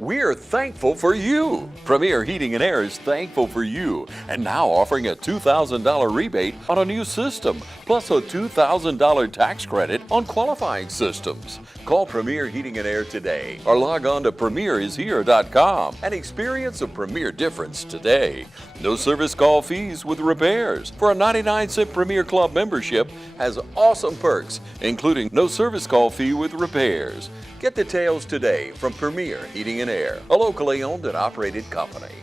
We're thankful for you. Premier Heating and Air is thankful for you and now offering a $2,000 rebate on a new system, plus a $2,000 tax credit on qualifying systems. Call Premier Heating and Air today or log on to premierishere.com and experience a Premier difference today. No service call fees with repairs. For a 99-cent Premier Club membership has awesome perks, including no service call fee with repairs. Get details today from Premier Heating and Air, a locally owned and operated company.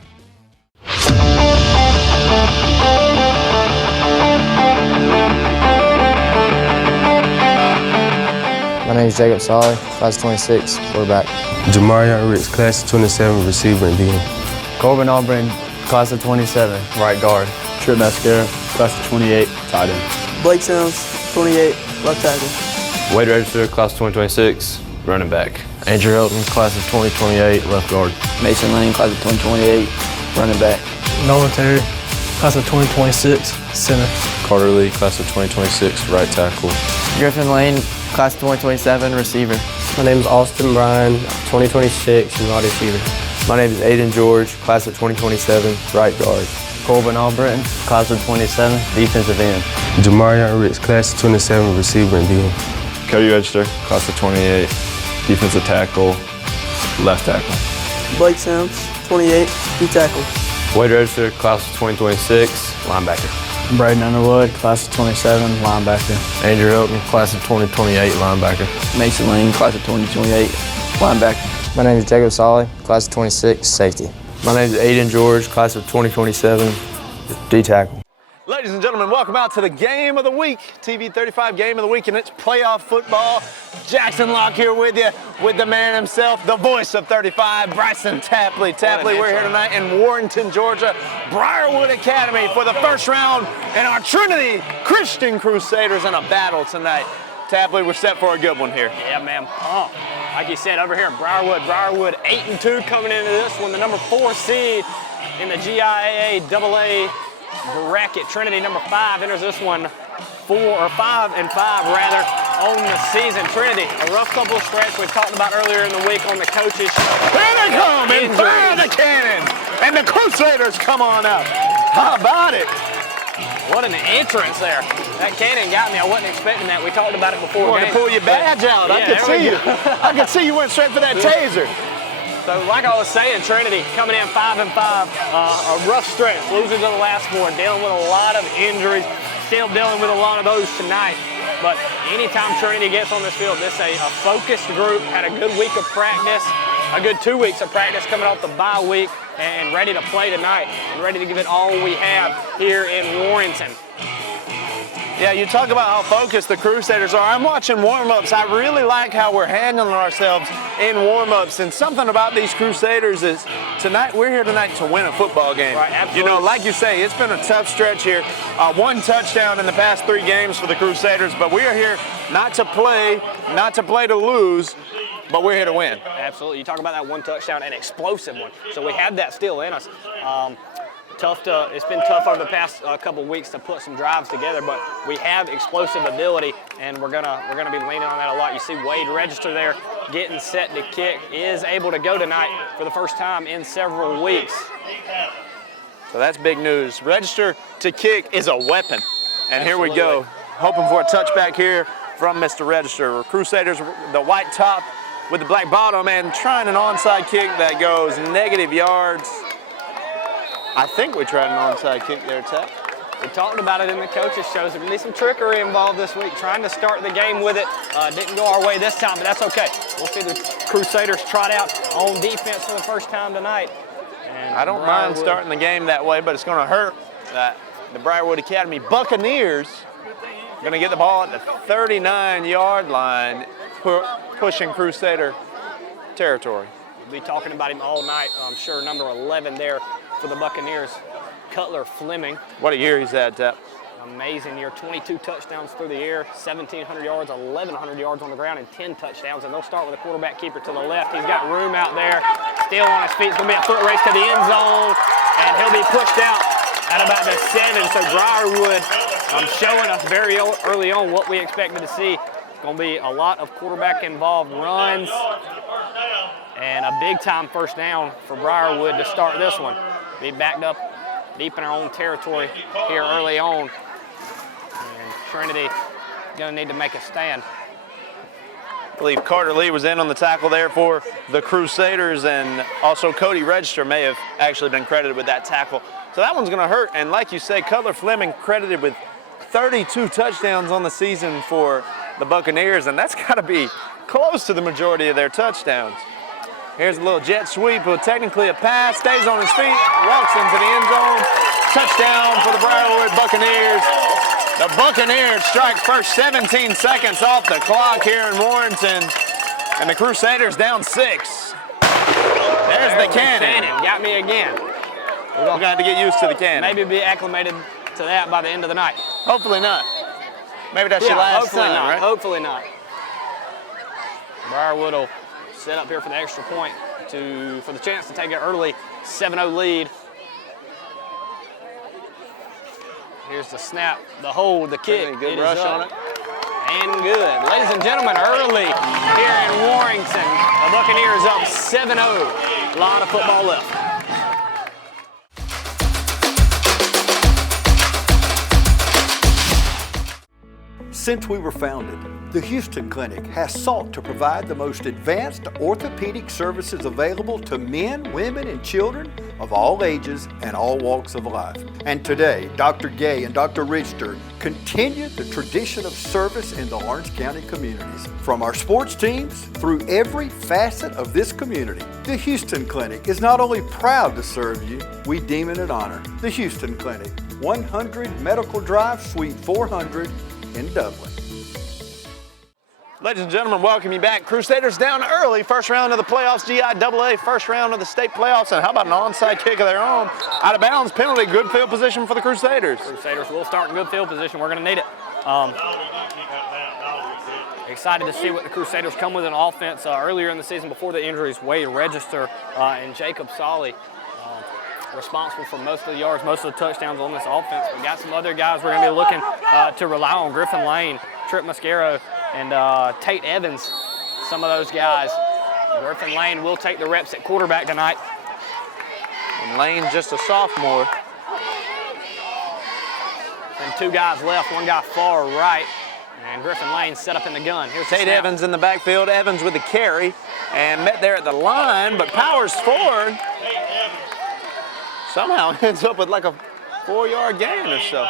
My name is Jacob Solly, class 26, quarterback. Jamarion Ricks, class of 27, receiver and DN. Corbin Auburn, class of 27, right guard. Trip Mascara, class of 28, tight end. Blake Sims, 28, left tackle. Wade Register, class of 2026, running back. Andrew Hilton, class of 2028, left guard. Mason Lane, class of 2028, running back. Nolan Terry, class of 2026, center. Carter Lee, class of 2026, right tackle. Griffin Lane, class of 2027, receiver. My name is Austin Bryan, 2026, and wide receiver. My name is Aiden George, class of 2027, right guard. Corbin Albritton, class of 27, defensive end. Jamarion Ricks, class of 27, receiver and DN. Cody Register, class of 28, defensive tackle, left tackle. Blake Sims, 28, D tackle. Wade Register, class of 2026, linebacker. Braden Underwood, class of 27, linebacker. Andrew Hilton, class of 2028, linebacker. Mason Lane, class of 2028, linebacker. My name is Jacob Solly, class of 26, safety. My name is Aiden George, class of 2027, D tackle. Ladies and gentlemen, welcome out to the game of the week, TV 35 game of the week, and it's playoff football. Jackson Locke here with you, with the man himself, the voice of 35, Bryson Tapley. Tapley, we're here tonight in Warrenton, Georgia, Briarwood Academy for the first round in our Trinity Christian Crusaders in a battle tonight. Tapley, we're set for a good one here. Yeah, man. Like you said, over here in Briarwood, 8-2 coming into this one, the number 4 seed in the GIAA AA bracket. Trinity, number 5, enters this one 5-5 rather on the season. Trinity, a rough couple of stretch we talked about earlier in the week on the coaches. Here they come and fire the cannon, and the Crusaders come on out. How about it? What an entrance there. That cannon got me. I wasn't expecting that. We talked about it before. You wanted to pull your badge out. I could see you. I could see you went straight for that taser. So like I was saying, Trinity coming in 5-5, a rough stretch, losing to the last 4, dealing with a lot of injuries, still dealing with a lot of those tonight. But anytime Trinity gets on this field, this is a focused group, had a good week of practice, a good 2 weeks of practice coming off the bye week, and ready to play tonight, and ready to give it all we have here in Warrenton. Yeah, you talk about how focused the Crusaders are. I'm watching warm-ups. I really like how we're handling ourselves in warm-ups. And something about these Crusaders is we're here tonight to win a football game. Right, absolutely. You know, like you say, it's been a tough stretch here. 1 touchdown in the past 3 games for the Crusaders, but we are here not to play to lose, but we're here to win. Absolutely. You talk about that 1 touchdown, an explosive one. So we have that still in us. It's been tough over the past couple weeks to put some drives together, but we have explosive ability, and we're gonna be leaning on that a lot. You see Wade Register there getting set to kick, is able to go tonight for the first time in several weeks. So that's big news. Register to kick is a weapon, and Absolutely. Here we go, hoping for a touchback here from Mr. Register. Crusaders, the white top with the black bottom, and trying an onside kick that goes negative yards. I think we tried an onside kick there, Tech. We talked about it in the coaches' shows. There's going to be some trickery involved this week, trying to start the game with it. Didn't go our way this time, but that's okay. We'll see the Crusaders trot out on defense for the first time tonight. And I don't mind starting the game that way, but it's going to hurt that the Briarwood Academy Buccaneers are going to get the ball at the 39-yard line, pushing Crusader territory. We'll be talking about him all night. I'm sure number 11 there for the Buccaneers, Cutler Fleming. What a year he's had, Tap. Amazing year, 22 touchdowns through the air, 1,700 yards, 1,100 yards on the ground, and 10 touchdowns. And they'll start with a quarterback keeper to the left. He's got room out there, still on his feet. It's going to be a foot race to the end zone, and he'll be pushed out at about the 7. So Briarwood showing us very early on what we expected to see. It's going to be a lot of quarterback involved runs. And a big-time first down for Briarwood to start this one. Be backed up deep in our own territory here early on. And Trinity going to need to make a stand. I believe Carter Lee was in on the tackle there for the Crusaders, and also Cody Register may have actually been credited with that tackle. So that one's going to hurt, and like you say, Cutler Fleming credited with 32 touchdowns on the season for the Buccaneers, and that's got to be close to the majority of their touchdowns. Here's a little jet sweep with technically a pass, stays on his feet, walks into the end zone. Touchdown for the Briarwood Buccaneers. The Buccaneers strike first 17 seconds off the clock here in Warrenton, and the Crusaders down 6. There's the cannon. Got me again. We're going to have to get used to the cannon. Maybe be acclimated to that by the end of the night. Hopefully not. Maybe that's your last hopefully time, not. right? Hopefully not. Briarwood will set up here for the extra point for the chance to take an early 7-0 lead. Here's the snap, the hold, the kick. Good rush on it. And good. Ladies and gentlemen, early here in Warrington, the Buccaneers up 7-0. A lot of football left. Since we were founded, the Houston Clinic has sought to provide the most advanced orthopedic services available to men, women, and children of all ages and all walks of life. And today, Dr. Gay and Dr. Richter continue the tradition of service in the Lawrence County communities. From our sports teams through every facet of this community, the Houston Clinic is not only proud to serve you, we deem it an honor. The Houston Clinic, 100 Medical Drive, Suite 400, in Dublin. Ladies and gentlemen, welcome you back. Crusaders down early, first round of the playoffs, GIAA, first round of the state playoffs, and how about an onside kick of their own? Out of bounds penalty, good field position for the Crusaders. Crusaders will start in good field position. We're going to need it. Excited to see what the Crusaders come with in offense. Earlier in the season, before the injuries, Wade Register and Jacob Solly responsible for most of the yards, most of the touchdowns on this offense. We got some other guys we're going to be looking to rely on. Griffin Lane, Trip Mascaro, and Tate Evans, some of those guys. Griffin Lane will take the reps at quarterback tonight. And Lane just a sophomore. And 2 guys left, 1 guy far right. And Griffin Lane set up in the gun. Here's Tate Evans in the backfield, Evans with the carry, and met there at the line, but powers forward. Somehow ends up with like a 4-yard gain or so.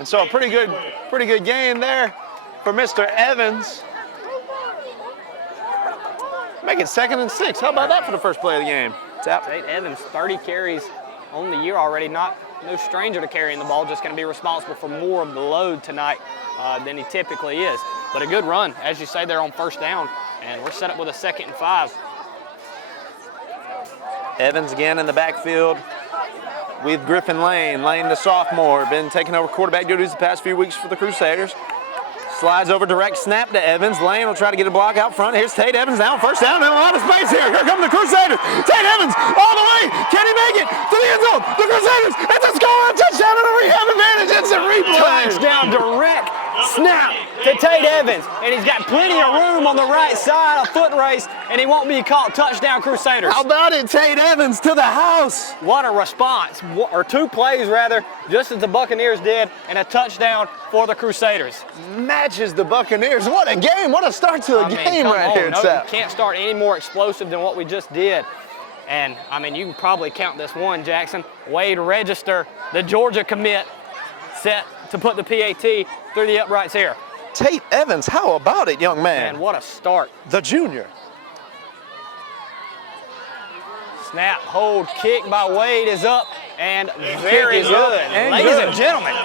And so a pretty good gain there for Mr. Evans. Make it 2nd and 6. How about that for the first play of the game? Tap. Tate Evans, 30 carries on the year already. No stranger to carrying the ball, just going to be responsible for more of the load tonight than he typically is. But a good run, as you say, there on first down. And we're set up with a 2nd and 5. Evans again in the backfield with Griffin Lane. Lane, the sophomore, been taking over quarterback duties the past few weeks for the Crusaders. Slides over, direct snap to Evans. Lane will try to get a block out front. Here's Tate Evans now, first down, and a lot of space here. Here come the Crusaders. Tate Evans all the way. Can he make it to the end zone? The Crusaders, it's a score, a touchdown, and a rehab advantage. It's a replay. Touchdown, direct snap to Tate Evans, and he's got plenty of room on the right side, a foot race, and he won't be caught. Touchdown, Crusaders. How about it, Tate Evans to the house? What a response, or 2 plays rather, just as the Buccaneers did, and a touchdown for the Crusaders. Matches the Buccaneers. What a game, what a start to a game right here. You can't start any more explosive than what we just did. And, I mean, you can probably count this one, Jackson. Wade Register, the Georgia commit, set to put the PAT through the uprights here. Tate Evans, how about it, young man? Man, what a start. The junior. Snap, hold, kick by Wade is up, and very good. Ladies and gentlemen,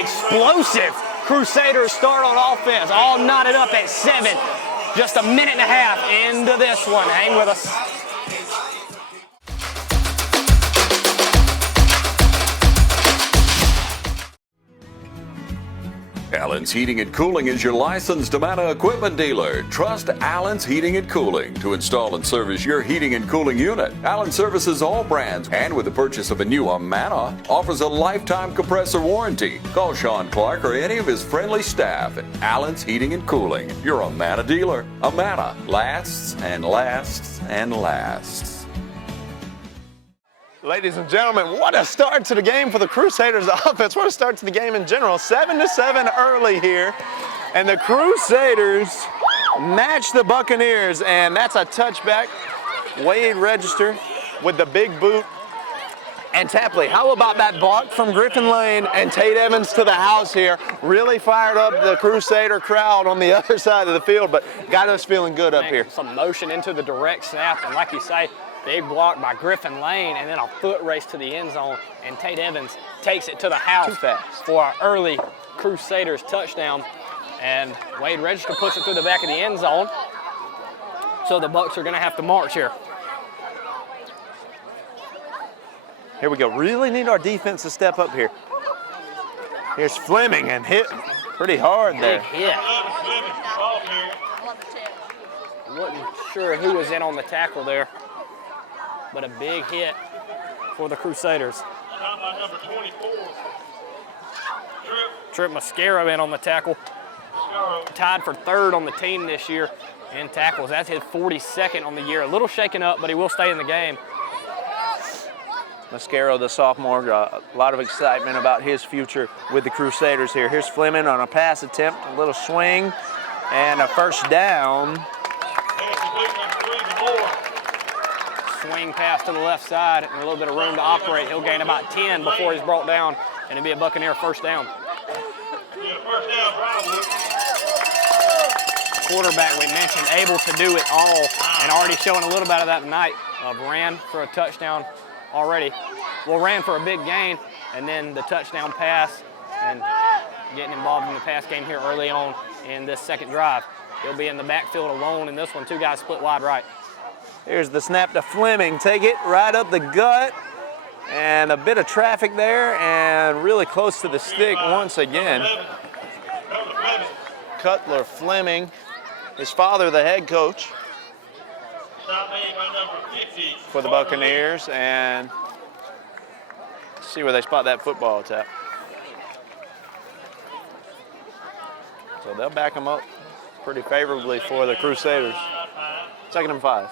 explosive Crusaders start on offense, all knotted up at 7. Just a minute and a half into this one. Hang with us. Allen's Heating and Cooling is your licensed Amana equipment dealer. Trust Allen's Heating and Cooling to install and service your heating and cooling unit. Allen services all brands, and with the purchase of a new Amana, offers a lifetime compressor warranty. Call Sean Clark or any of his friendly staff at Allen's Heating and Cooling, your Amana dealer. Amana lasts and lasts and lasts. Ladies and gentlemen, what a start to the game for the Crusaders offense. What a start to the game in general. 7-7 early here. And the Crusaders match the Buccaneers, and that's a touchback. Wade Register with the big boot. And Tapley, how about that block from Griffin Lane and Tate Evans to the house here? Really fired up the Crusader crowd on the other side of the field, but got us feeling good up here. Some motion into the direct snap, and like you say, big block by Griffin Lane, and then a foot race to the end zone, and Tate Evans takes it to the house for an early Crusaders touchdown. And Wade Register puts it through the back of the end zone. So the Bucs are gonna have to march here. Here we go. Really need our defense to step up here. Here's Fleming and hit pretty hard there. Big hit. Wasn't sure who was in on the tackle there, but a big hit for the Crusaders. Trip Mascaro in on the tackle. Tied for third on the team this year in tackles. That's his 42nd on the year. A little shaken up, but he will stay in the game. Mascaro, the sophomore, a lot of excitement about his future with the Crusaders here. Here's Fleming on a pass attempt, a little swing, and a first down. Swing pass to the left side and a little bit of room to operate. He'll gain about 10 before he's brought down, and it'll be a Buccaneer first down. Quarterback we mentioned, able to do it all, and already showing a little bit of that tonight. Ran for a touchdown already. Well, ran for a big gain, and then the touchdown pass, and getting involved in the pass game here early on in this second drive. He'll be in the backfield alone in this one. Two guys split wide right. Here's the snap to Fleming. Take it right up the gut, and a bit of traffic there, and really close to the stick once again. Cutler Fleming, his father, the head coach for the Buccaneers, and let's see where they spot that football tap. So they'll back them up pretty favorably for the Crusaders. 2nd and 5.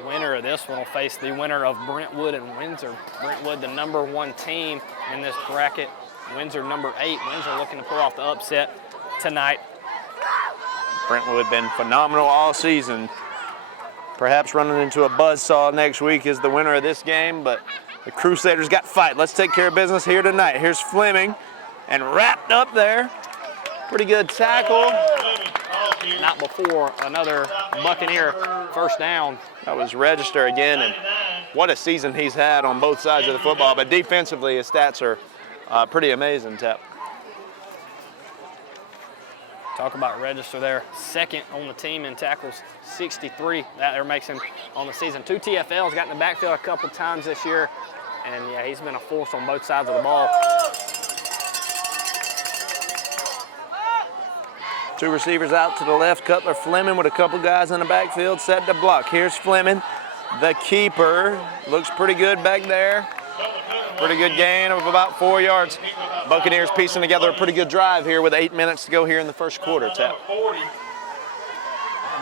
The winner of this one will face the winner of Brentwood and Windsor. Brentwood, the #1 team in this bracket. Windsor, number 8. Windsor looking to pull off the upset tonight. Brentwood been phenomenal all season. Perhaps running into a buzzsaw next week is the winner of this game, but the Crusaders got fight. Let's take care of business here tonight. Here's Fleming, and wrapped up there. Pretty good tackle. Not before another Buccaneer first down. That was Register again, and what a season he's had on both sides of the football, but defensively his stats are pretty amazing, Tap. Talk about Register there. 2nd on the team in tackles, 63. That there makes him on the season. 2 TFLs, got in the backfield a couple times this year, and yeah, he's been a force on both sides of the ball. 2 receivers out to the left. Cutler Fleming with a couple guys in the backfield set to block. Here's Fleming, the keeper. Looks pretty good back there. Pretty good gain of about 4 yards. Buccaneers piecing together a pretty good drive here with 8 minutes to go here in the first quarter, Tap.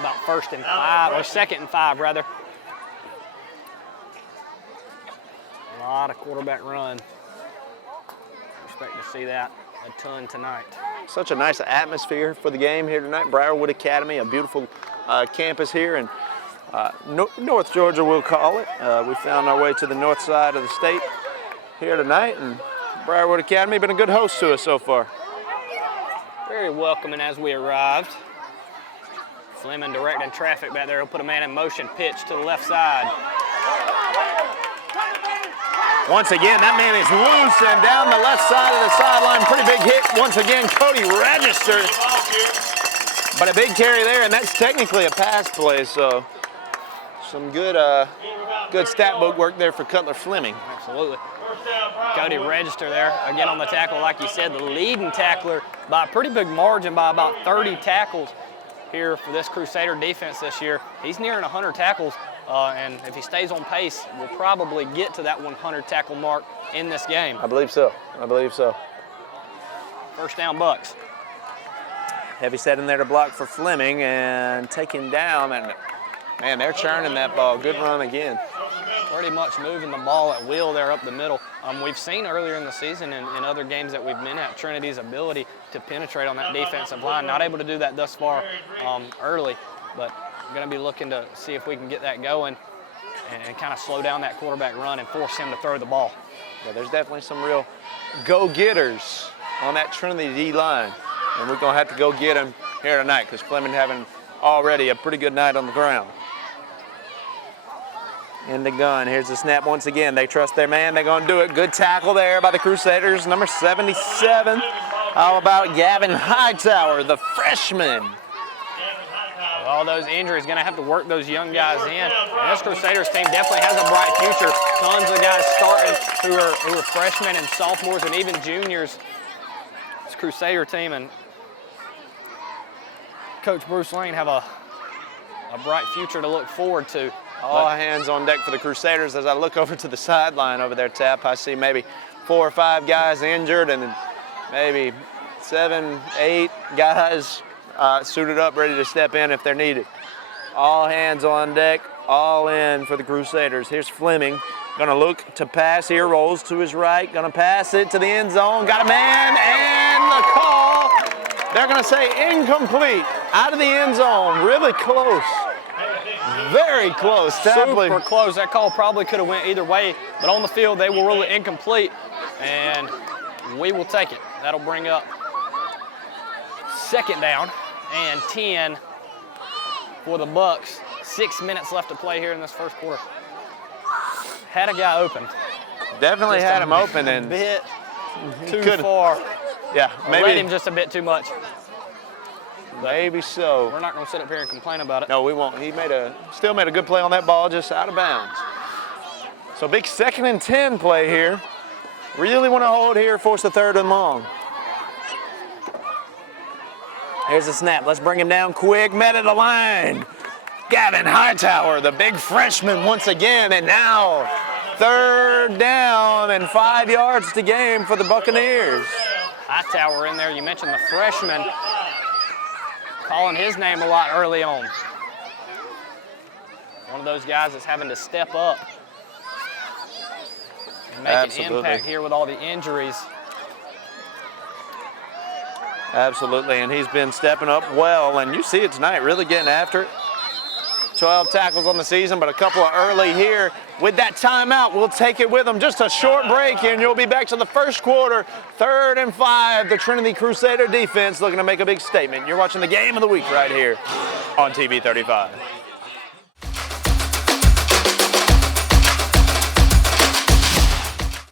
About 1st and 5, or 2nd and 5 rather. A lot of quarterback run. Expect to see that a ton tonight. Such a nice atmosphere for the game here tonight. Briarwood Academy, a beautiful campus here in North Georgia, we'll call it. We found our way to the north side of the state here tonight, and Briarwood Academy been a good host to us so far. Very welcoming as we arrived. Fleming directing traffic back there. He'll put a man in motion, pitch to the left side. Once again, that man is loose and down the left side of the sideline. Pretty big hit once again, Cody Register. But a big carry there, and that's technically a pass play, so some good good stat book work there for Cutler Fleming. Absolutely. Cody Register there, again on the tackle, like you said, the leading tackler by a pretty big margin, by about 30 tackles here for this Crusader defense this year. He's nearing 100 tackles, and if he stays on pace, we'll probably get to that 100 tackle mark in this game. I believe so. I believe so. First down, Bucks. Heavy set in there to block for Fleming and taken down. And man, they're churning that ball. Good run again. Pretty much moving the ball at will there up the middle. We've seen earlier in the season and in other games that we've been at, Trinity's ability to penetrate on that defensive line. Not able to do that thus far early, but going to be looking to see if we can get that going and kind of slow down that quarterback run and force him to throw the ball. Yeah, there's definitely some real go-getters on that Trinity D-line, and we're going to have to go get them here tonight because Fleming having already a pretty good night on the ground. In the gun, here's the snap once again. They trust their man, they're going to do it. Good tackle there by the Crusaders, number 77. How about Gavin Hightower, the freshman? All those injuries, going to have to work those young guys in. And this Crusaders team definitely has a bright future. Tons of guys starting who are freshmen and sophomores and even juniors. This Crusader team and Coach Bruce Lane have a bright future to look forward to. All hands on deck for the Crusaders. As I look over to the sideline over there, Tap, I see maybe 4 or 5 guys injured and maybe 7, 8 guys suited up, ready to step in if they're needed. All hands on deck, all in for the Crusaders. Here's Fleming, gonna look to pass here, rolls to his right, gonna pass it to the end zone, got a man, and the call, they're gonna say incomplete, out of the end zone, really close. Very close. Super close. That call probably could have went either way, but on the field they will rule it incomplete, and we will take it. That'll bring up second down and 10 for the Bucks. 6 minutes left to play here in this first quarter. Had a guy open. Definitely Just had him open a and bit too far. Yeah, maybe. Let him just a bit too much. Maybe so. We're not going to sit up here and complain about it. No, we won't. He still made a good play on that ball, just out of bounds. So big 2nd and 10 play here. Really want to hold here, force the 3rd and long. Here's the snap. Let's bring him down quick. Met at the line. Gavin Hightower, the big freshman once again, and now 3rd down and 5 yards to game for the Buccaneers. Hightower in there. You mentioned the freshman. Calling his name a lot early on. One of those guys that's having to step up and make an impact here with all the injuries. Absolutely, and he's been stepping up well, and you see it tonight, really getting after it. 12 tackles on the season, but a couple of early here. With that timeout, we'll take it with them. Just a short break, and you'll be back to the first quarter. 3rd and 5, the Trinity Crusader defense looking to make a big statement. You're watching the game of the week right here on TV 35.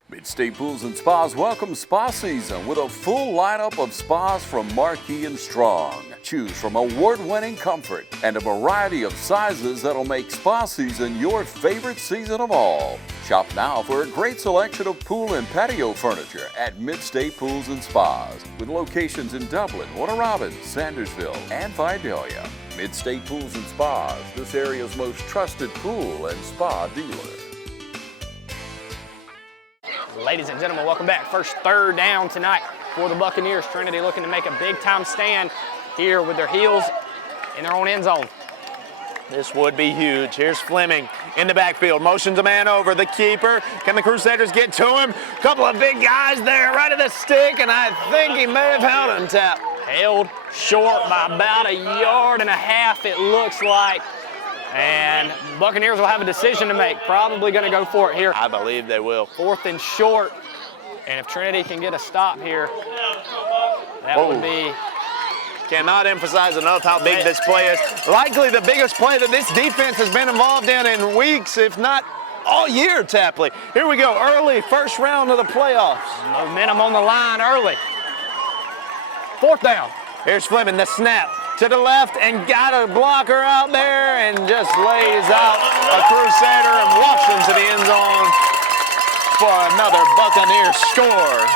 Mid-State Pools and Spas welcomes spa season with a full lineup of spas from Marquee and Strong. Choose from award-winning comfort and a variety of sizes that'll make spa season your favorite season of all. Shop now for a great selection of pool and patio furniture at Mid-State Pools and Spas with locations in Dublin, Warner Robins, Sandersville, and Vidalia. Mid-State Pools and Spas, this area's most trusted pool and spa dealer. Ladies and gentlemen, welcome back. First 3rd down tonight for the Buccaneers. Trinity looking to make a big-time stand here with their heels in their own end zone. This would be huge. Here's Fleming in the backfield. Motions a man over. The keeper. Can the Crusaders get to him? Couple of big guys there right at the stick, and I think he may have held him, Tap. Held short by about 1.5 yards, it looks like. And Buccaneers will have a decision to make. Probably going to go for it here. I believe they will. 4th and short. And if Trinity can get a stop here, that would be... Cannot emphasize enough how big this play is. Likely the biggest play that this defense has been involved in weeks, if not all year, Tapley. Here we go, early, first round of the playoffs. Momentum on the line early. 4th down. Here's Fleming, the snap to the left, and got a blocker out there and just lays out a Crusader and walks into the end zone. for another Buccaneers score.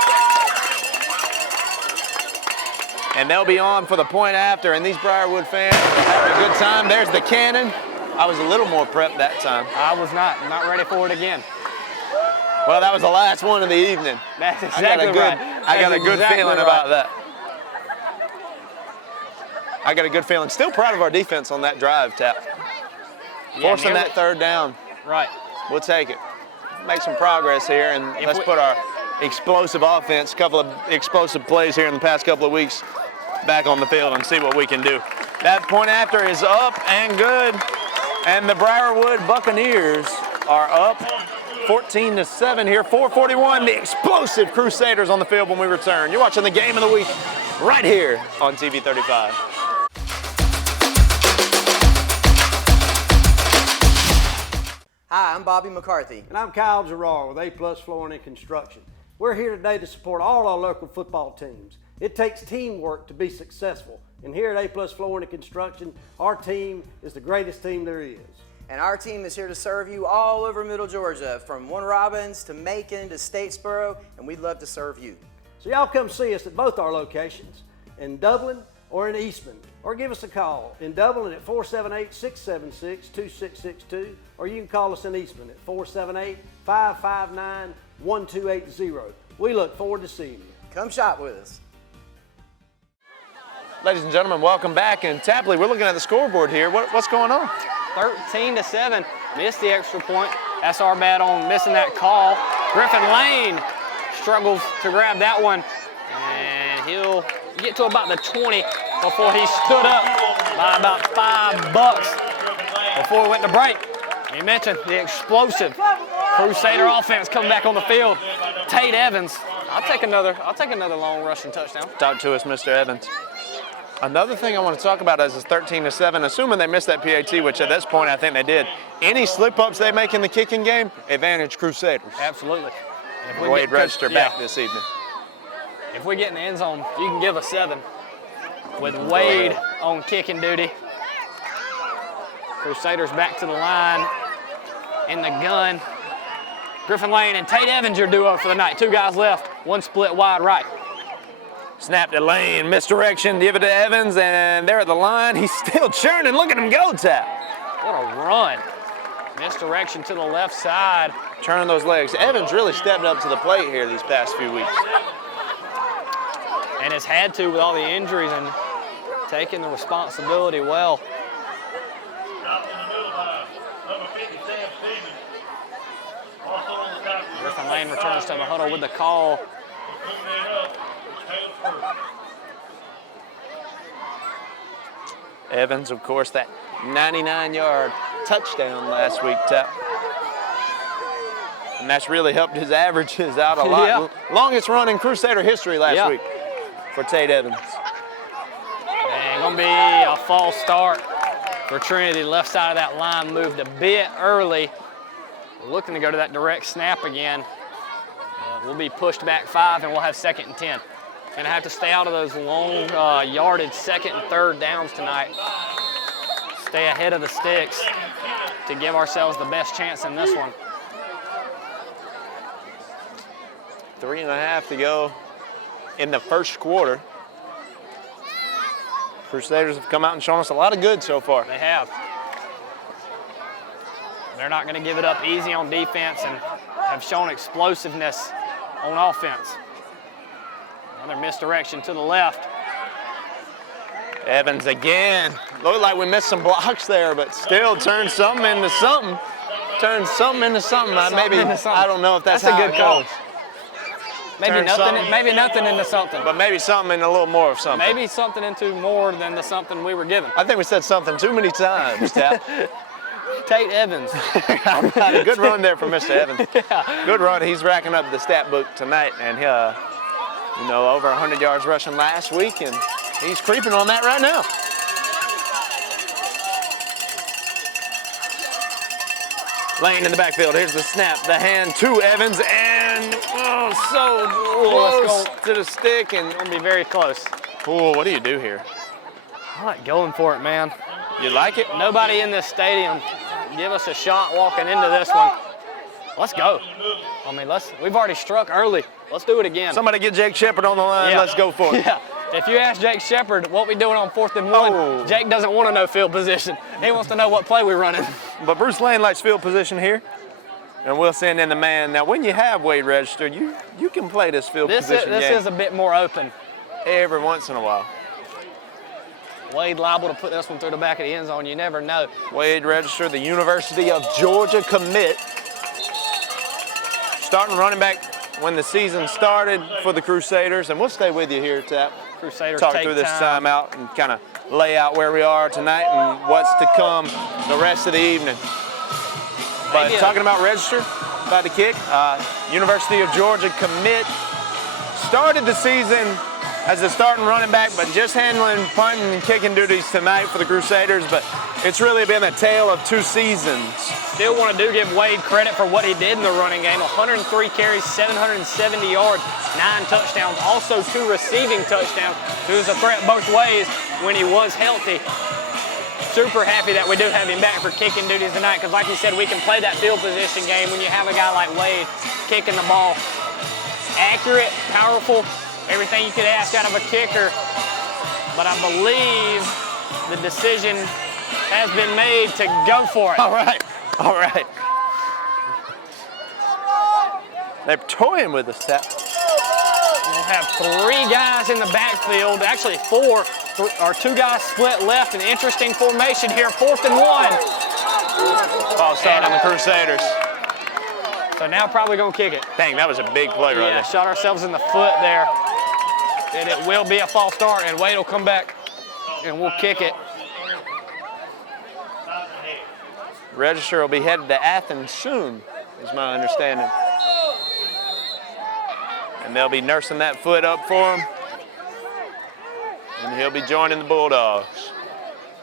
And they'll be on for the point after, and these Briarwood fans are having a good time. There's the cannon. I was a little more prepped that time. I was not ready for it again. Well, that was the last one of the evening. That's exactly right. I got a good feeling about that. I got a good feeling. Still proud of our defense on that drive, Tap. Forcing that third down. Right. We'll take it. Make some progress here, and let's put our explosive offense, couple of explosive plays here in the past couple of weeks, back on the field and see what we can do. That point after is up and good, and the Briarwood Buccaneers are up 14-7 here, 4:41. The explosive Crusaders on the field when we return. You're watching the game of the week right here on TV 35. Hi, I'm Bobby McCarthy. And I'm Kyle Gerard with A+ Flooring and Construction. We're here today to support all our local football teams. It takes teamwork to be successful. And here at A+ Flooring and Construction, our team is the greatest team there is. And our team is here to serve you all over Middle Georgia, from Warner Robins to Macon to Statesboro, and we'd love to serve you. So y'all come see us at both our locations, in Dublin or in Eastman, or give us a call. In Dublin at 478-676-2662, or you can call us in Eastman at 478-559-1280. We look forward to seeing you. Come shop with us. Ladies and gentlemen, welcome back. And Tapley, we're looking at the scoreboard here. What's going on? 13-7. Missed the extra point. That's our bad on missing that call. Griffin Lane struggles to grab that one, and he'll get to about the 20 before he stood up by about $5 before we went to break. You mentioned the explosive Crusader offense coming back on the field. Tate Evans. I'll take another long rushing touchdown. Talk to us, Mr. Evans. Another thing I want to talk about is 13-7. Assuming they missed that PAT, which at this point I think they did. Any slip-ups they make in the kicking game, advantage Crusaders. Absolutely. Wade Register back this evening. If we get in the end zone, you can give us 7 with Wade on kicking duty. Crusaders back to the line in the gun. Griffin Lane and Tate Evans, your duo for the night. 2 guys left, 1 split wide right. Snap to Lane, misdirection, give it to Evans, and there at the line. He's still churning. Look at him go, Tap. What a run. Misdirection to the left side. Turning those legs. Evans really stepped up to the plate here these past few weeks. And has had to with all the injuries and taking the responsibility well. Griffin Lane returns to the huddle with the call. Evans, of course, that 99-yard touchdown last week, Tap. And that's really helped his averages out a lot. Yeah. Longest run in Crusader history last week for Tate Evans. And gonna be a false start for Trinity. Left side of that line moved a bit early. We're looking to go to that direct snap again. We'll be pushed back 5 and we'll have 2nd and 10. Gonna have to stay out of those long yardage 2nd and 3rd downs tonight. Stay ahead of the sticks to give ourselves the best chance in this one. 3.5 to go in the first quarter. Crusaders have come out and shown us a lot of good so far. They have. They're not gonna give it up easy on defense and have shown explosiveness on offense. Another misdirection to the left. Evans again. Looked like we missed some blocks there, but still turned something into something. Turned something into something. I don't know if that's a how good it call. goes. Maybe nothing into something. But maybe something into a little more of something. Maybe something into more than the something we were given. I think we said something too many times, Tap. Tate Evans. A good run there from Mr. Evans. Yeah. Good run. He's racking up the stat book tonight, and over 100 yards rushing last week, and he's creeping on that right now. Lane in the backfield. Here's the snap. The hand to Evans, and so close to the stick, and Gonna be very close. Oh, what do you do here? I like going for it, man. You like it? Nobody in this stadium give us a shot walking into this one. let's go. I mean, we've already struck early. Let's do it again. Somebody get Jake Shepard on the line. Yeah. Let's go for it. Yeah. If you ask Jake Shepard what we doing on 4th and 1, Jake doesn't want to know field position. He wants to know what play we're running. But Bruce Lane likes field position here. And we'll send in the man. Now, when you have Wade registered, you can play this field position game. This is a bit more open. Every once in a while. Wade liable to put this one through the back of the end zone. You never know. Wade registered, the University of Georgia commit. Starting running back when the season started for the Crusaders. And we'll stay with you here, Tap. Crusaders talk take through this time timeout and kind of lay out where we are tonight and what's to come the rest of the evening. But talking about register, about to kick, University of Georgia commit. Started the season as a starting running back, but just handling punting and kicking duties tonight for the Crusaders. But it's really been a tale of 2 seasons. Still want to give Wade credit for what he did in the running game. 103 carries, 770 yards, 9 touchdowns, also 2 receiving touchdowns. He was a threat both ways when he was healthy. Super happy that we do have him back for kicking duties tonight, because like you said, we can play that field position game when you have a guy like Wade kicking the ball. Accurate, powerful, everything you could ask out of a kicker. But I believe the decision has been made to go for it. All right. All right. They're toying with us, Tap. We'll have 3 guys in the backfield, actually 4, or 2 guys split left. An interesting formation here, 4th and 1. Ball start on the Crusaders. So now probably gonna kick it. Dang, that was a big play right there. Yeah, shot ourselves in the foot there. And it will be a false start, and Wade will come back and we'll kick it. Register will be headed to Athens soon, is my understanding. And they'll be nursing that foot up for him. And he'll be joining the Bulldogs.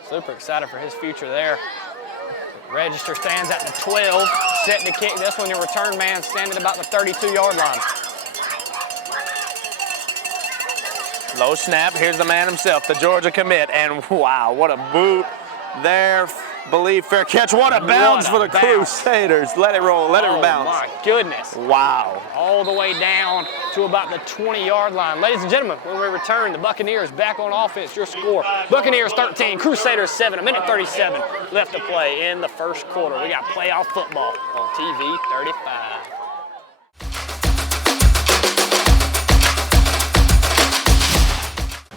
Super excited for his future there. Register stands at the 12, set to kick this one. The return man standing about the 32-yard line. Low snap, here's the man himself, the Georgia commit. And wow, what a boot there. Believe fair catch. What a bounce for the Crusaders. Let it roll, let it bounce. Oh my goodness. Wow. All the way down to about the 20-yard line. Ladies and gentlemen, when we return, the Buccaneers back on offense. Your score, Buccaneers 13, Crusaders 7, a minute 37 left to play in the first quarter. We got playoff football on TV 35.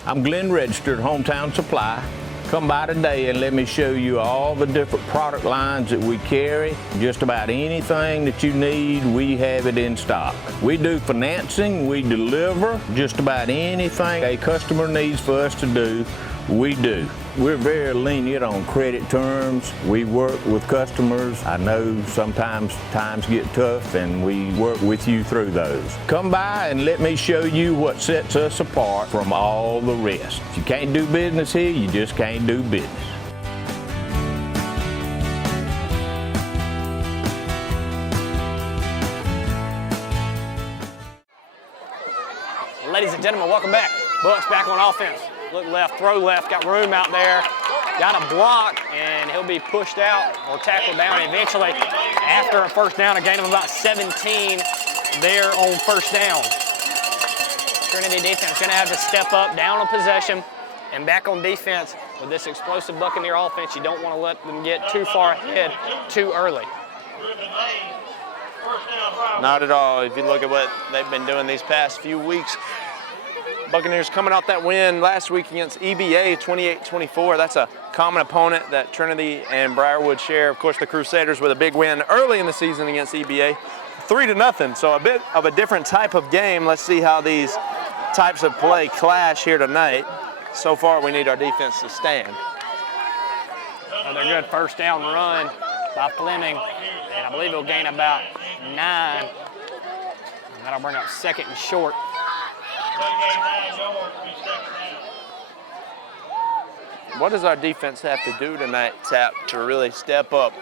I'm Glenn Registered, Hometown Supply. Come by today and let me show you all the different product lines that we carry. Just about anything that you need, we have it in stock. We do financing, we deliver just about anything a customer needs for us to do, we do. We're very lenient on credit terms. We work with customers. I know sometimes times get tough and we work with you through those. Come by and let me show you what sets us apart from all the rest. If you can't do business here, you just can't do business. Ladies and gentlemen, welcome back. Bucks back on offense. Look left, throw left, got room out there. Got a block, and he'll be pushed out or tackled down eventually after a first down, a gain of about 17 there on first down. Trinity defense gonna have to step up, down on possession, and back on defense. With this explosive Buccaneer offense, you don't want to let them get too far ahead too early. Not at all. If you look at what they've been doing these past few weeks, Buccaneers coming off that win last week against EBA, 28-24. That's a common opponent that Trinity and Briarwood share. Of course, the Crusaders with a big win early in the season against EBA, 3-0. So a bit of a different type of game. Let's see how these types of play clash here tonight. So far, we need our defense to stand. Another good first down run by Fleming, and I believe he'll gain about 9. And that'll bring up 2nd and short. What does our defense have to do tonight, Tap, to really step up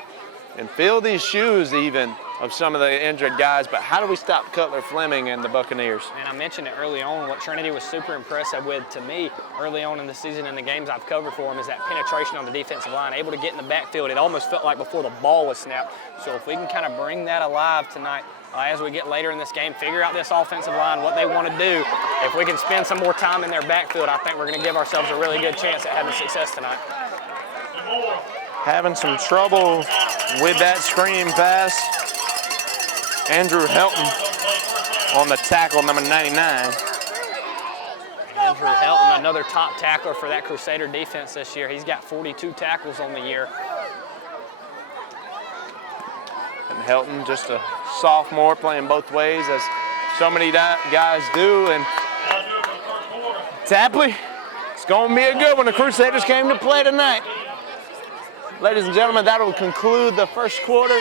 and fill these shoes even of some of the injured guys. But how do we stop Cutler Fleming and the Buccaneers? And I mentioned it early on. What Trinity was super impressive with, to me, early on in the season and the games I've covered for them, is that penetration on the defensive line, able to get in the backfield. It almost felt like before the ball was snapped. So if we can kind of bring that alive tonight, as we get later in this game, figure out this offensive line, what they want to do. If we can spend some more time in their backfield, I think we're going to give ourselves a really good chance at having success tonight. Having some trouble with that screen pass. Andrew Helton on the tackle, number 99. Andrew Helton, another top tackler for that Crusader defense this year. He's got 42 tackles on the year. And Helton, just a sophomore, playing both ways, as so many guys do. And Tapley, it's going to be a good one. The Crusaders came to play tonight. Ladies and gentlemen, that will conclude the first quarter.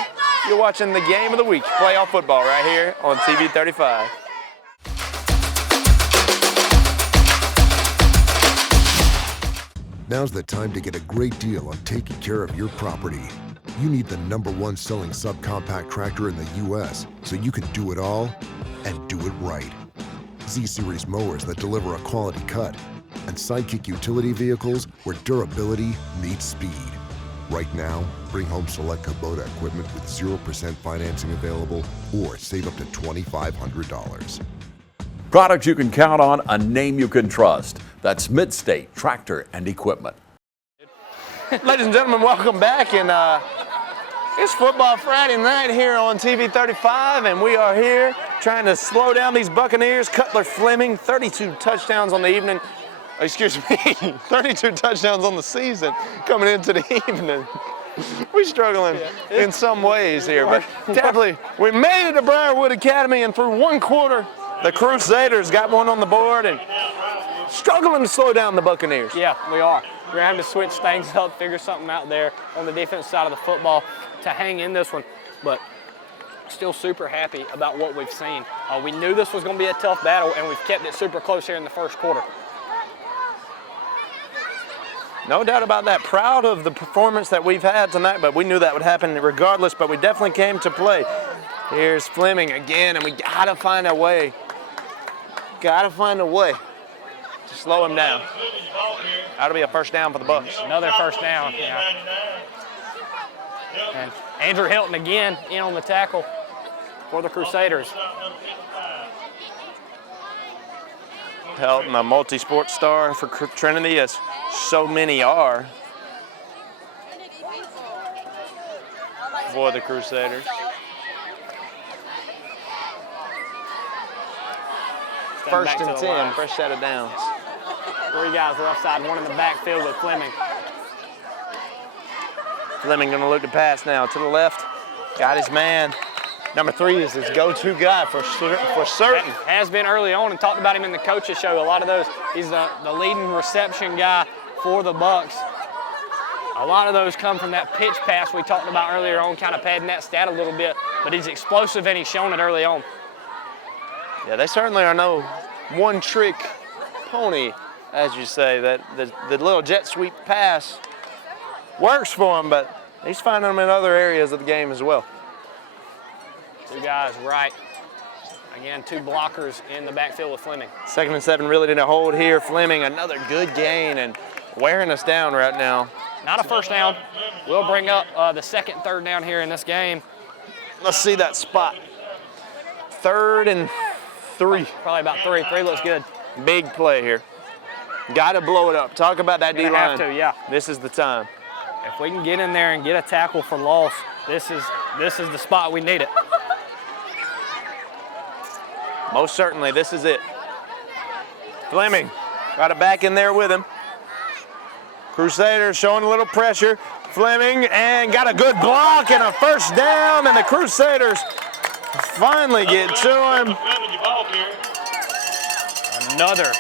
You're watching the game of the week, playoff football, right here on TV 35. Now's the time to get a great deal on taking care of your property. You need the #1 selling subcompact tractor in the U.S. so you can do it all and do it right. Z-Series mowers that deliver a quality cut, and Sidekick utility vehicles where durability meets speed. Right now, bring home select Kubota equipment with 0% financing available or save up to $2,500. Products you can count on, a name you can trust. That's Midstate Tractor and Equipment. Ladies and gentlemen, welcome back. And it's Football Friday night here on TV 35, and we are here trying to slow down these Buccaneers. Cutler Fleming, 32 touchdowns on the evening. Excuse me, 32 touchdowns on the season coming into the evening. We're struggling in some ways here, but definitely we made it to Briarwood Academy, and through one quarter, the Crusaders got one on the board and struggling to slow down the Buccaneers. Yeah, we are. We're having to switch things up, figure something out there on the defense side of the football to hang in this one, but still super happy about what we've seen. We knew this was going to be a tough battle, and we've kept it super close here in the first quarter. No doubt about that. Proud of the performance that we've had tonight, but we knew that would happen regardless, but we definitely came to play. Here's Fleming again, and we got to find a way. Got to find a way to slow him down. That'll be a first down for the Bucs. Another first down, yeah. And Andrew Hilton again in on the tackle for the Crusaders. Helton, a multi-sport star for Trinity, as so many are for the Crusaders. First and 10, fresh set of downs. 3 guys left side, 1 in the backfield with Fleming. Fleming gonna look to pass now to the left. Got his man. Number 3 is his go-to guy for certain. Has been early on, and talked about him in the coaches show. A lot of those, he's the leading reception guy for the Bucs. A lot of those come from that pitch pass we talked about earlier on, kind of padding that stat a little bit, but he's explosive and he's shown it early on. Yeah, they certainly are no one-trick pony, as you say. That the little jet sweep pass works for him, but he's finding them in other areas of the game as well. 2 guys right. Again, 2 blockers in the backfield with Fleming. 2nd and 7 really didn't hold here. Fleming, another good gain and wearing us down right now. Not a first down. We'll bring up the 2nd, 3rd down here in this game. Let's see that spot. 3rd and 3. Probably about 3. 3 looks good. Big play here. Got to blow it up. Talk about that D-line. Have to, yeah. This is the time. If we can get in there and get a tackle for loss, this is the spot we need it. Most certainly, this is it. Fleming got it back in there with him. Crusaders showing a little pressure. Fleming, and got a good block and a first down, and the Crusaders finally get to him. Another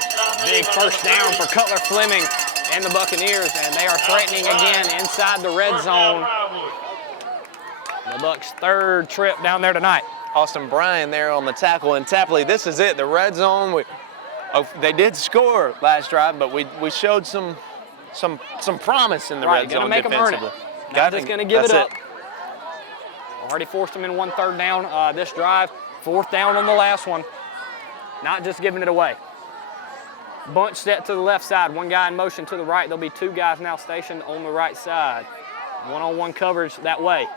big first down for Cutler Fleming and the Buccaneers, and they are threatening again inside the red zone. The Bucs' 3rd trip down there tonight. Austin Bryan there on the tackle, and Tapley, this is it, the red zone. They did score last drive, but we showed some promise in the red zone defensively. Not just going to give it up. Already forced them in 1 3rd down this drive. 4th down on the last one. Not just giving it away. Bunch set to the left side. 1 guy in motion to the right. There'll be 2 guys now stationed on the right side. One-on-one coverage that way.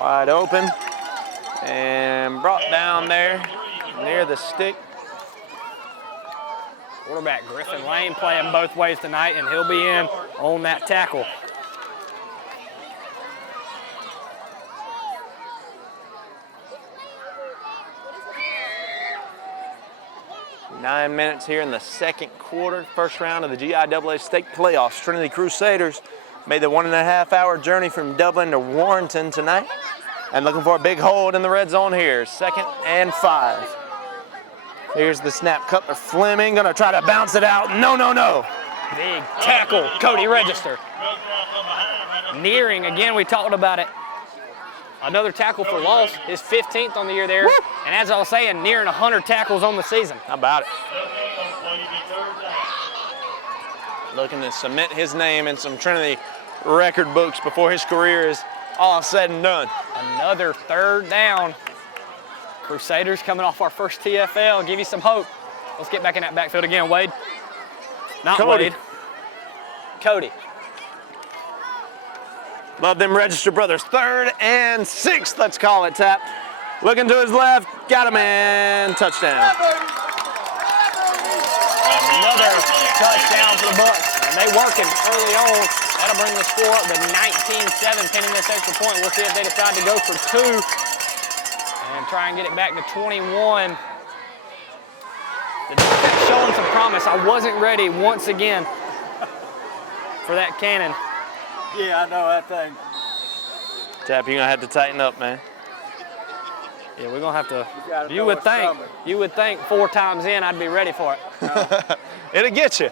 Wide open and brought down there near the stick. Quarterback Griffin Lane playing both ways tonight, and he'll be in on that tackle. Nine minutes here in the second quarter, first round of the GIAA state playoffs. Trinity Crusaders made the 1.5-hour journey from Dublin to Warrenton tonight, and looking for a big hold in the red zone here. 2nd and 5. Here's the snap. Cutler Fleming gonna try to bounce it out. No, no, no. Big tackle, Cody Register. Nearing, again, we talked about it. Another tackle for loss, his 15th on the year there. Woo! And as I was saying, nearing 100 tackles on the season. How about it? Looking to cement his name in some Trinity record books before his career is all said and done. Another 3rd down. Crusaders coming off our first TFL, give you some hope. Let's get back in that backfield again, Wade. Not Cody. Wade. Cody. Love them Register brothers. 3rd and 6, let's call it, Tap. Looking to his left, got him, and touchdown. Another touchdown for the Bucks. And they working early on. That'll bring the score up to 19-7, pinning this extra point. We'll see if they decide to go for 2 and try and get it back to 21. The defense showing some promise. I wasn't ready once again for that cannon. Yeah, I know that thing. Tap, you're gonna have to tighten up, man. Yeah, we're gonna have to. You would think 4 times in I'd be ready for it. It'll get you.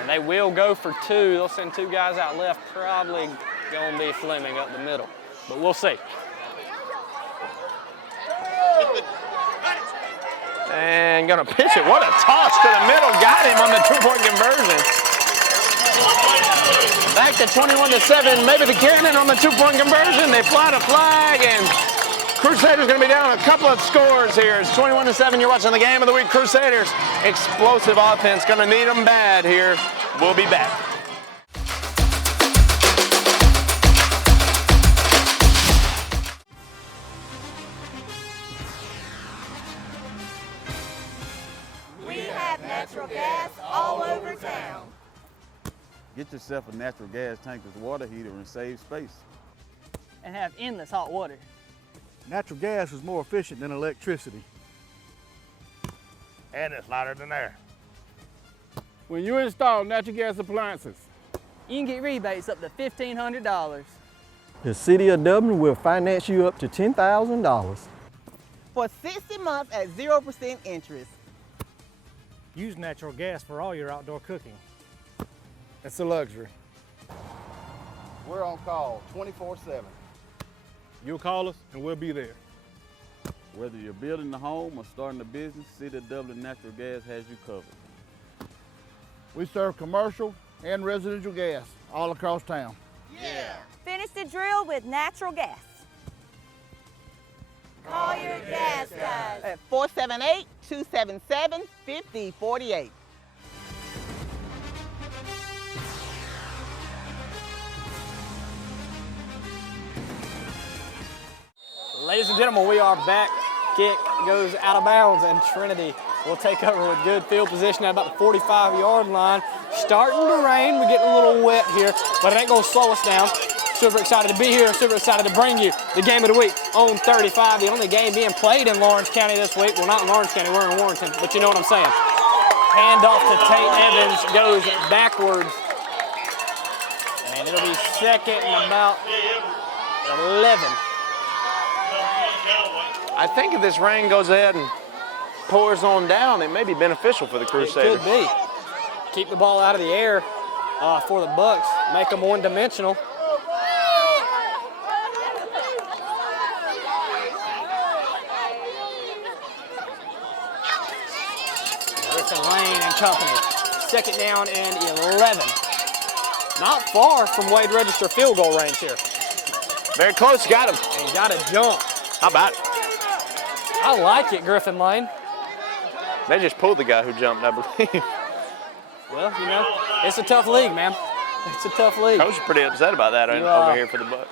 And they will go for 2. They'll send 2 guys out left. Probably gonna be Fleming up the middle, but we'll see. And gonna pitch it. What a toss to the middle. Got him on the 2-point conversion. Back to 21-7. Maybe the cannon on the 2-point conversion. They fly the flag, and Crusaders gonna be down a couple of scores here. It's 21-7. You're watching the game of the week. Crusaders, explosive offense. Gonna need them bad here. We'll be back. Natural gas all over town. Get yourself a natural gas tankless water heater and save space. And have endless hot water. Natural gas is more efficient than electricity. And it's lighter than air. When you install natural gas appliances, you can get rebates up to $1,500. The City of Dublin will finance you up to $10,000. For 60 months at 0% interest. Use natural gas for all your outdoor cooking. It's a luxury. We're on call 24/7. You'll call us and we'll be there. Whether you're building a home or starting a business, City of Dublin Natural Gas has you covered. We serve commercial and residential gas all across town. Yeah. Finish the drill with natural gas. Call your gas guys at 478-277-5048. Ladies and gentlemen, we are back. Kick goes out of bounds, and Trinity will take over with good field position at about the 45-yard line. Starting to rain, we're getting a little wet here, but it ain't gonna slow us down. Super excited to be here, super excited to bring you the game of the week on 35. The only game being played in Lawrence County this week. Well, not in Lawrence County, we're in Warrenton, but you know what I'm saying. Hand off to Tate Evans, goes backwards. And it'll be 2nd and about 11. I think if this rain goes ahead and pours on down, it may be beneficial for the Crusaders. It could be. Keep the ball out of the air for the Bucks, make them one-dimensional. Griffin Lane and company. 2nd down and 11. Not far from Wade Register field goal range here. Very close, got him. And he got a jump. How about it? I like it, Griffin Lane. They just pulled the guy who jumped, I believe. Well, you know, it's a tough league, man. It's a tough league. Coach is pretty upset about that over here for the Bucs.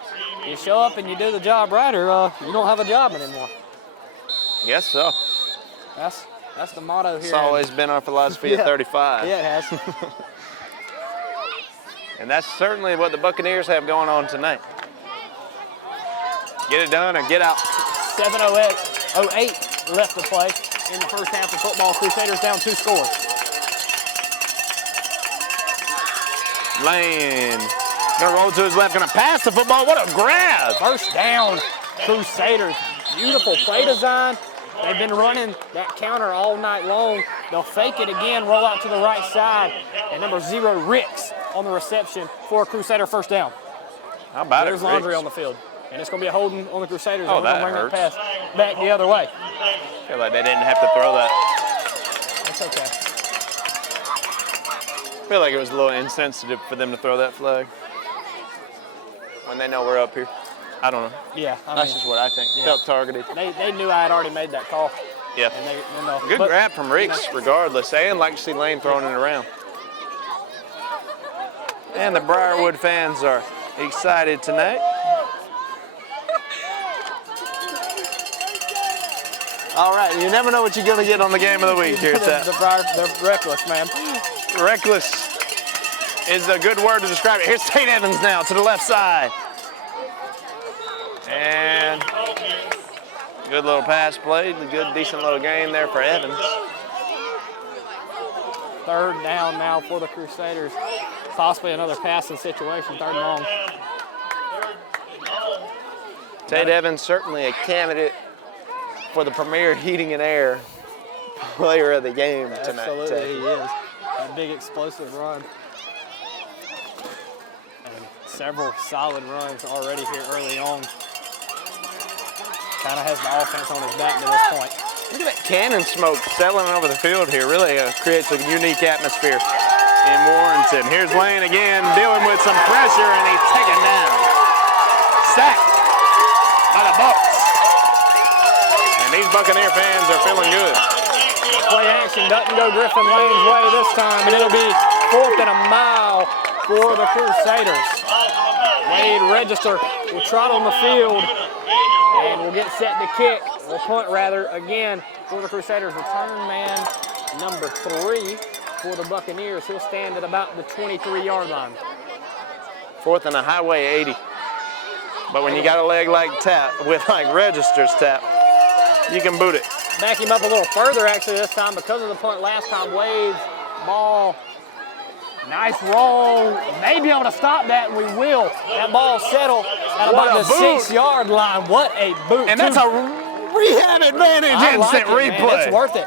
You show up and you do the job right, or you don't have a job anymore. Guess so. That's the motto here. It's always been our philosophy at 35. Yeah, it has. And that's certainly what the Buccaneers have going on tonight. Get it done or get out. 7:08 left to play in the first half of football. Crusaders down 2 scores. Lane. Gonna roll to his left, gonna pass the football. What a grab! First down, Crusaders. Beautiful play design. They've been running that counter all night long. They'll fake it again, roll out to the right side, and number 0, Ricks, on the reception for a Crusader first down. How about There's it, Laundry Ricks? on the field. And it's going to be a holding on the Crusaders. Oh, and we're that going to bring hurts. that pass back the other way. I feel like they didn't have to throw that. That's okay. I feel like it was a little insensitive for them to throw that flag when they know we're up here. I don't know. Yeah. That's just what I think. Yeah. Felt targeted. They knew I had already made that call. Yeah. And they know. Good But, grab from Ricks, regardless. And like to see Lane throwing it around. And the Briarwood fans are excited tonight. All right, you never know what you're going to get on the game of the week here, Tat. They're reckless, man. Reckless is a good word to describe it. Here's Tate Evans now to the left side. And good little pass played. A good, decent little game there for Evans. Third down now for the Crusaders. Possibly another passing situation, 3rd and long. Tate Evans certainly a candidate for the premier heating and air player of the game tonight. Absolutely, he is. A big explosive run. And several solid runs already here early on. Kind of has the offense on his back to this point. Look at that cannon smoke settling over the field here. Really creates a unique atmosphere in Warrenton. Here's Lane again dealing with some pressure, and he's taken down. Sacked by the Bucs. And these Buccaneer fans are feeling good. Play action doesn't go Griffin Lane's way this time, and it'll be 4th and a mile for the Crusaders. Wade Register will trot on the field, and we'll get set to kick, or punt rather, again for the Crusaders. Return man number 3 for the Buccaneers. He'll stand at about the 23-yard line. 4th and a highway 80. But when you got a leg like Register's tap, you can boot it. Back him up a little further actually this time because of the punt last time. Wade's ball. Nice roll. May be able to stop that, and we will. That ball settled at about the 6-yard line. What a boot. And that's a rehab advantage instant replay. Man. It's worth it.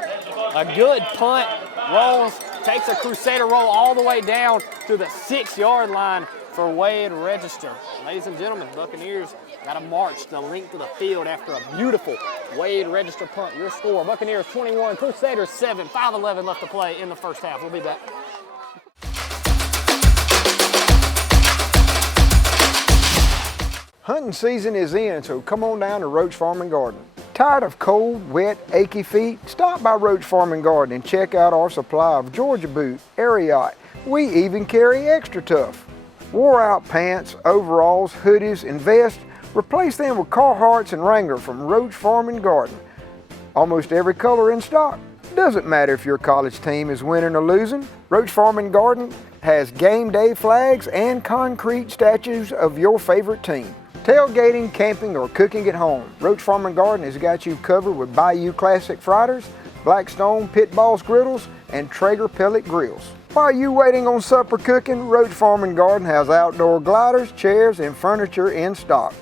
A good punt. Rolls, takes a Crusader roll all the way down to the 6-yard line for Wade Register. Ladies and gentlemen, Buccaneers got to march the length of the field after a beautiful Wade Register punt. Your score, Buccaneers 21, Crusaders 7, 5:11 left to play in the first half. We'll be back. Hunting season is in, so come on down to Roach Farm and Garden. Tired of cold, wet, achy feet? Stop by Roach Farm and Garden and check out our supply of Georgia Boot, Ariat. We even carry Extra Tough. Wore out pants, overalls, hoodies, and vests, replace them with Carhartts and Wrangler from Roach Farm and Garden. Almost every color in stock. Doesn't matter if your college team is winning or losing. Roach Farm and Garden has game day flags and concrete statues of your favorite team. Tailgating, camping, or cooking at home, Roach Farm and Garden has got you covered with Bayou Classic Fritters, Blackstone Pit Boss Griddles, and Traeger Pellet Grills. While you waiting on supper cooking, Roach Farm and Garden has outdoor gliders, chairs, and furniture in stock.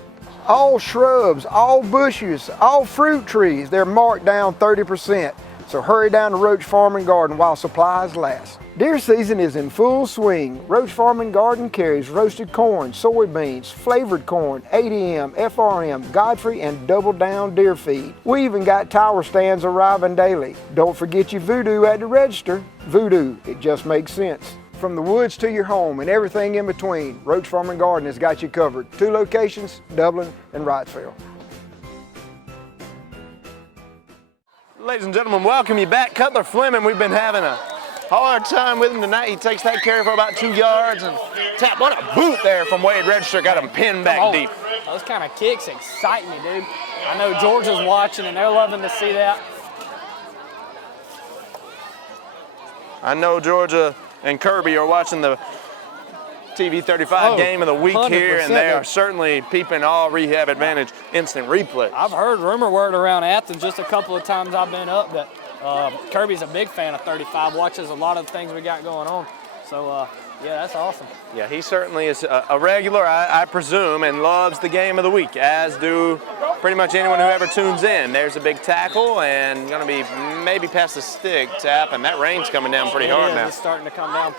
All shrubs, all bushes, all fruit trees, they're marked down 30%. So hurry down to Roach Farm and Garden while supplies last. Deer season is in full swing. Roach Farm and Garden carries roasted corn, soybeans, flavored corn, ADM, FRM, Godfrey, and Double Down deer feed. We even got tower stands arriving daily. Don't forget your voodoo at the register. Voodoo, it just makes sense. from the woods to your home and everything in between, Roach Farm and Garden has got you covered. 2 locations, Dublin and Wrightsville. Ladies and gentlemen, welcome you back. Cutler Fleming, we've been having a hard time with him tonight. He takes that carry for about 2 yards and tap. What a boot there from Wade Register. Got him pinned back deep. Those kind of kicks excite me, dude. I know Georgia's watching and they're loving to see that. I know Georgia and Kirby are watching the TV 35 game of the week here, and they are certainly peeping all Rehab Advantage instant replay. I've heard rumor word around Athens just a couple of times I've been up that Kirby's a big fan of 35, watches a lot of the things we got going on. So, yeah, that's awesome. Yeah, he certainly is a regular, I presume, and loves the game of the week, as do pretty much anyone who ever tunes in. There's a big tackle and going to be maybe past the stick tap, and that rain's coming down pretty hard now. It's starting to come down.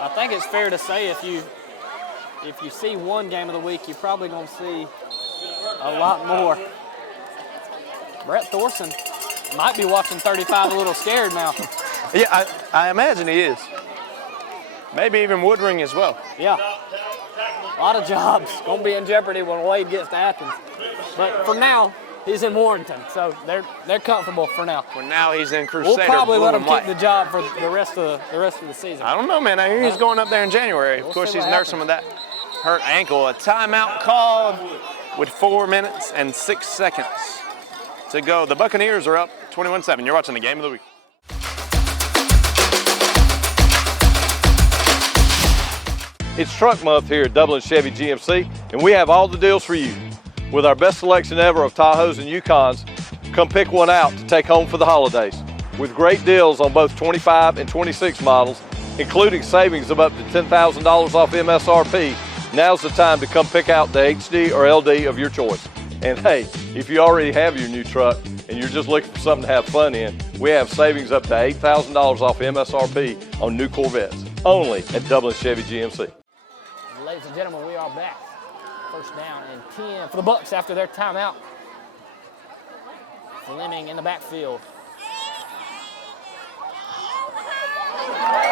I think it's fair to say if you see one game of the week, you're probably going to see a lot more. Brett Thorson might be watching 35 a little scared now. Yeah, I imagine he is. Maybe even Woodring as well. Yeah. A lot of jobs going to be in jeopardy when Wade gets to Athens. But for now, he's in Warrenton, so they're comfortable for now. For now, he's in Crusader. We'll probably let him white. keep the job for the rest of the season. I don't know, man. I hear he's going up there in January. Of course, he's nursing with that hurt ankle. A timeout called with 4 minutes and 6 seconds to go. The Buccaneers are up 21-7. You're watching the game of the week. It's Truck Month here at Dublin Chevy GMC, and we have all the deals for you. With our best selection ever of Tahoes and Yukons, come pick one out to take home for the holidays. With great deals on both 25 and 26 models, including savings of up to $10,000 off MSRP, now's the time to come pick out the HD or LD of your choice. And hey, if you already have your new truck and you're just looking for something to have fun in, we have savings up to $8,000 off MSRP on new Corvettes, only at Dublin Chevy GMC. Ladies and gentlemen, we are back. First down and 10 for the Bucs after their timeout. Fleming in the backfield.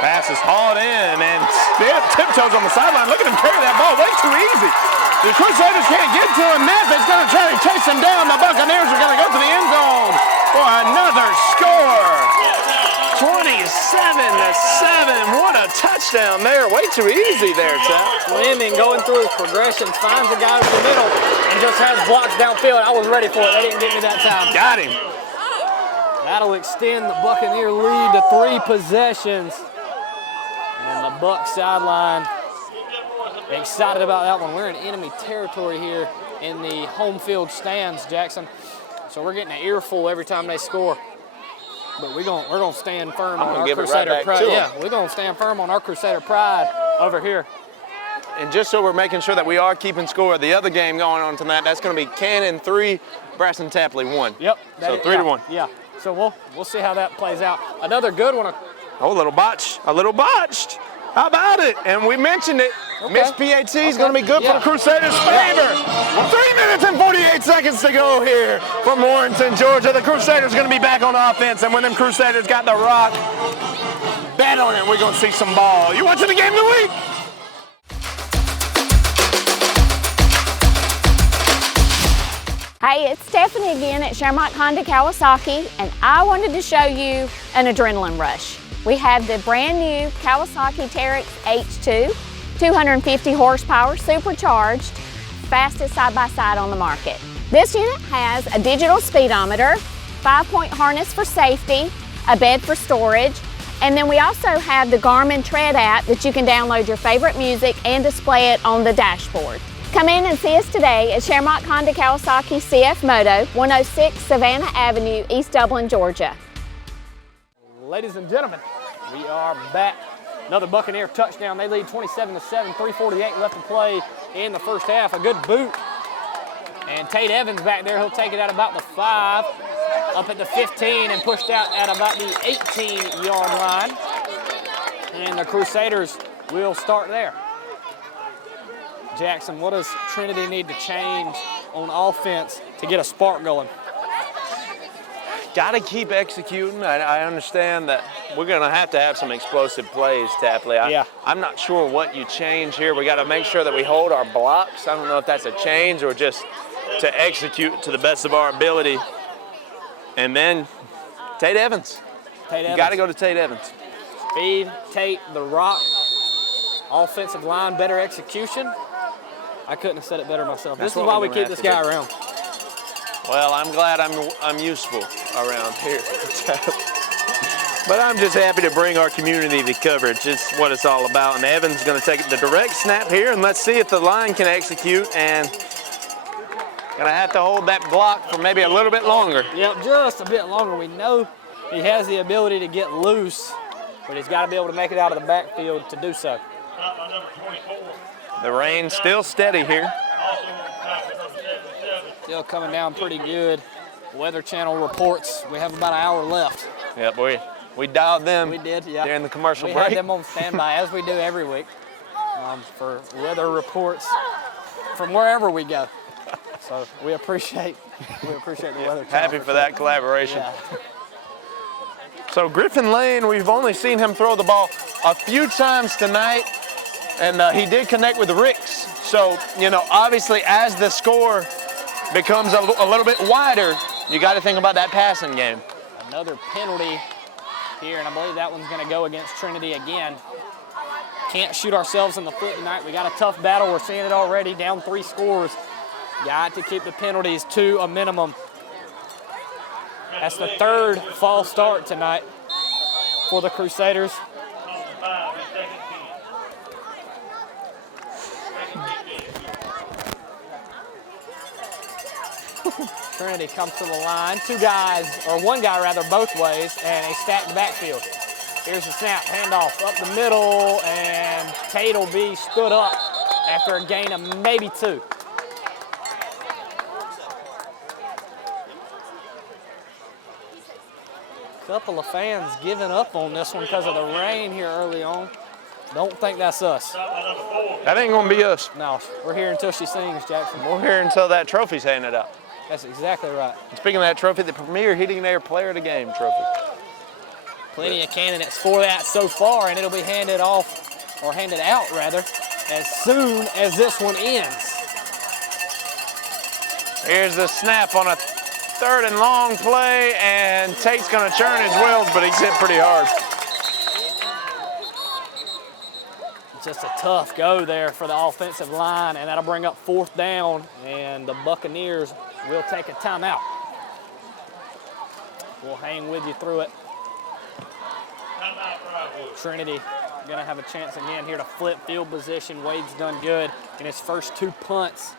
Pass is hauled in and tiptoes on the sideline. Look at him carry that ball way too easy. The Crusaders can't get to him. Memphis going to try to chase him down. The Buccaneers are going to go to the end zone for another score. 27-7. What a touchdown there. Way too easy there, Tap. Fleming going through his progressions, finds a guy over the middle, and just has blocks downfield. I was ready for it. They didn't get me that time. Got him. That'll extend the Buccaneer lead to 3 possessions. And the Bucs sideline excited about that one. We're in enemy territory here in the home field stands, Jackson. So we're getting an earful every time they score. But we're gonna stand firm on our Crusader pride. Yeah, we're gonna stand firm on our Crusader pride over here. And just so we're making sure that we are keeping score of the other game going on tonight, that's going to be Cannon 3, Braxton Tapley 1. Yep. So 3-1. Yeah. So we'll see how that plays out. Another good one. Oh, a little botched. How about it? And we mentioned it. Okay. Miss PAT is going to be good for the Crusaders' favor. 3 minutes and 48 seconds to go here from Warrenton, Georgia. The Crusaders going to be back on offense, and when them Crusaders got the rock, bet on it, we're going to see some ball. You watching the game of the week? Hey, it's Stephanie again at Shermont Honda Kawasaki, and I wanted to show you an adrenaline rush. We have the brand new Kawasaki Teryx H2, 250 horsepower, supercharged, fastest side-by-side on the market. This unit has a digital speedometer, 5-point harness for safety, a bed for storage, and then we also have the Garmin Tread app that you can download your favorite music and display it on the dashboard. Come in and see us today at Shermont Honda Kawasaki CF Moto, 106 Savannah Avenue, East Dublin, Georgia. Ladies and gentlemen, we are back. Another Buccaneer touchdown. They lead 27-7, 3:48 left to play in the first half. A good boot. And Tate Evans back there, he'll take it at about the 5, up at the 15, and pushed out at about the 18-yard line. And the Crusaders will start there. Jackson, what does Trinity need to change on offense to get a spark going? got to keep executing. I understand that we're going to have some explosive plays, Tapley. I'm not sure what you change here. We got to make sure that we hold our blocks. I don't know if that's a change or just to execute to the best of our ability. And then Tate Evans. You got to go to Tate Evans. Speed, Tate, the rock, offensive line, better execution. I couldn't have said it better myself. This is why we keep this guy around. Well, I'm glad I'm useful around here. But I'm just happy to bring our community the coverage. It's what it's all about. And Evans is going to take the direct snap here, and let's see if the line can execute. And going to have to hold that block for maybe a little bit longer. Yep, just a bit longer. We know he has the ability to get loose, but he's got to be able to make it out of the backfield to do so. The rain still steady here. Still coming down pretty good. Weather Channel reports we have about an hour left. Yep, we dialed them. We did, yeah. During the commercial we break. We had them on standby, as we do every week, for weather reports from wherever we go. So we appreciate the Weather Channel. Happy for that collaboration. Yeah. So Griffin Lane, we've only seen him throw the ball a few times tonight, and he did connect with Ricks. So, you know, obviously as the score becomes a little bit wider, you got to think about that passing game. Another penalty here, and I believe that one's going to go against Trinity again. Can't shoot ourselves in the foot tonight. We got a tough battle. We're seeing it already, down 3 scores. Got to keep the penalties to a minimum. That's the 3rd false start tonight for the Crusaders. Trinity comes to the line. 2 guys, or 1 guy rather, both ways, and a stacked backfield. Here's the snap, handoff up the middle, and Tate will be stood up after a gain of maybe 2. Couple of fans giving up on this one because of the rain here early on. Don't think that's us. That ain't gonna be us. No, we're here until she sings, Jackson. We're here until that trophy's handed out. That's exactly right. And speaking of that trophy, the Premier Heating and Air Player of the Game trophy. Plenty of candidates for that so far, and it'll be handed off, or handed out rather, as soon as this one ends. Here's the snap on a 3rd and long play, and Tate's gonna churn his wheels, but he's hit pretty hard. Just a tough go there for the offensive line, and that'll bring up 4th down, and the Buccaneers will take a timeout. We'll hang with you through it. Trinity gonna have a chance again here to flip field position. Wade's done good in his first 2 punts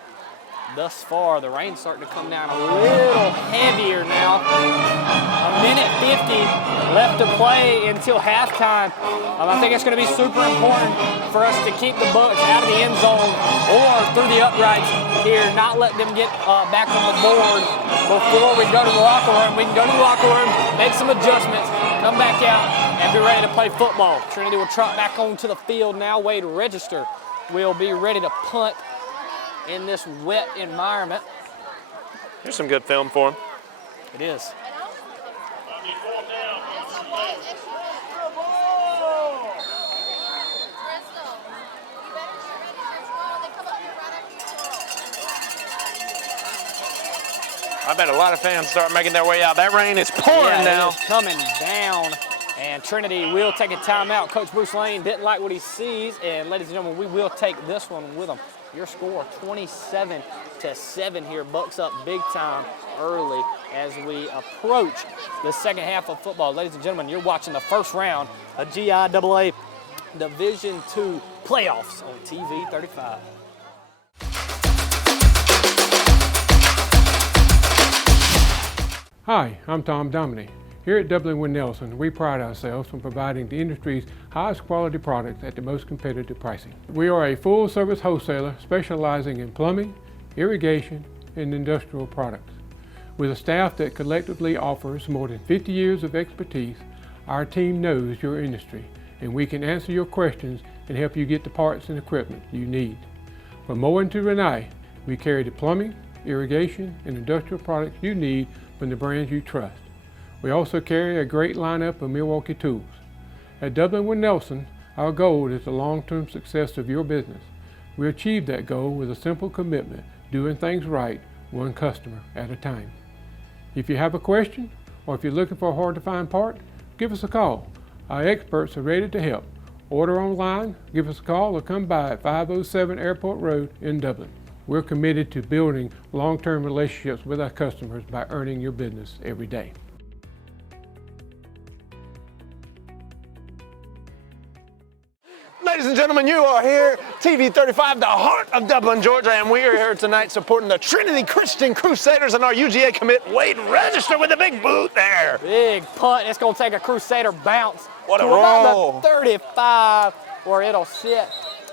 thus far. The rain's starting to come down a little heavier now. A minute 50 left to play until halftime. I think it's going to be super important for us to keep the Bucs out of the end zone or through the uprights here, not let them get back on the board before we go to the locker room. We can go to the locker room, make some adjustments, come back out, and be ready to play football. Trinity will trot back onto the field now. Wade Register will be ready to punt in this wet environment. Here's some good film for him. It is. I bet a lot of fans start making their way out. That rain is pouring now. It is coming down, and Trinity will take a timeout. Coach Bruce Lane didn't like what he sees, and ladies and gentlemen, we will take this one with him. Your score, 27-7 here. Bucks up big time early as we approach the second half of football. Ladies and gentlemen, you're watching the first round of GIAA Division II playoffs on TV 35. Hi, I'm Tom Domine. Here at Dublin & Nelson, we pride ourselves on providing the industry's highest quality products at the most competitive pricing. We are a full-service wholesaler specializing in plumbing, irrigation, and industrial products. With a staff that collectively offers more than 50 years of expertise, our team knows your industry, and we can answer your questions and help you get the parts and equipment you need. From Moen to Renee, we carry the plumbing, irrigation, and industrial products you need from the brands you trust. We also carry a great lineup of Milwaukee tools. At Dublin with Nelson, our goal is the long-term success of your business. We achieve that goal with a simple commitment, doing things right, one customer at a time. If you have a question, or if you're looking for a hard-to-find part, give us a call. Our experts are ready to help. Order online, give us a call, or come by at 507 Airport Road in Dublin. We're committed to building long-term relationships with our customers by earning your business every day. Ladies and gentlemen, you are here, TV 35, the heart of Dublin, Georgia, and we are here tonight supporting the Trinity Christian Crusaders and our UGA commit, Wade Register, with a big boot there. Big punt. It's going to take a Crusader bounce What a to roll. about the 35 where it'll sit,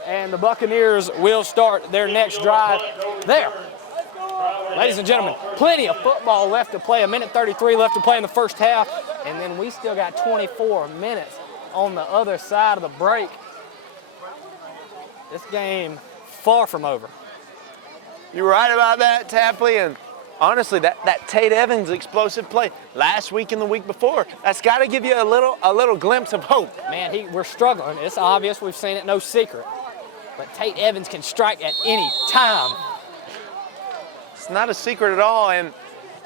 and the Buccaneers will start their next drive there. Ladies and gentlemen, plenty of football left to play. 1:33 left to play in the first half, and then we still got 24 minutes on the other side of the break. This game far from over. You're right about that, Tapley, and honestly, that Tate Evans explosive play last week and the week before, that's got to give you a little glimpse of hope. Man, we're struggling. It's obvious. We've seen it, no secret. But Tate Evans can strike at any time. It's not a secret at all, and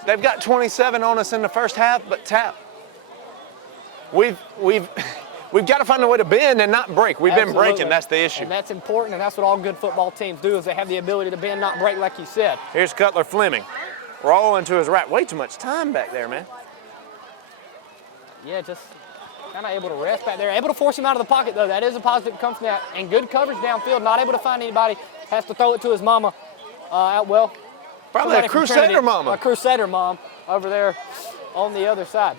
they've got 27 on us in the first half, but Tap, we've got to find a way to bend and not break. We've been breaking, that's the issue. And that's important, and that's what all good football teams do, is they have the ability to bend, not break, like you said. Here's Cutler Fleming, rolling to his right. Way too much time back there, man. Yeah, just kind of able to rest back there. Able to force him out of the pocket, though. That is a positive that comes from that. And good coverage downfield, not able to find anybody. Has to throw it to his mama out well. Probably a Crusader mama. A Crusader mom over there on the other side.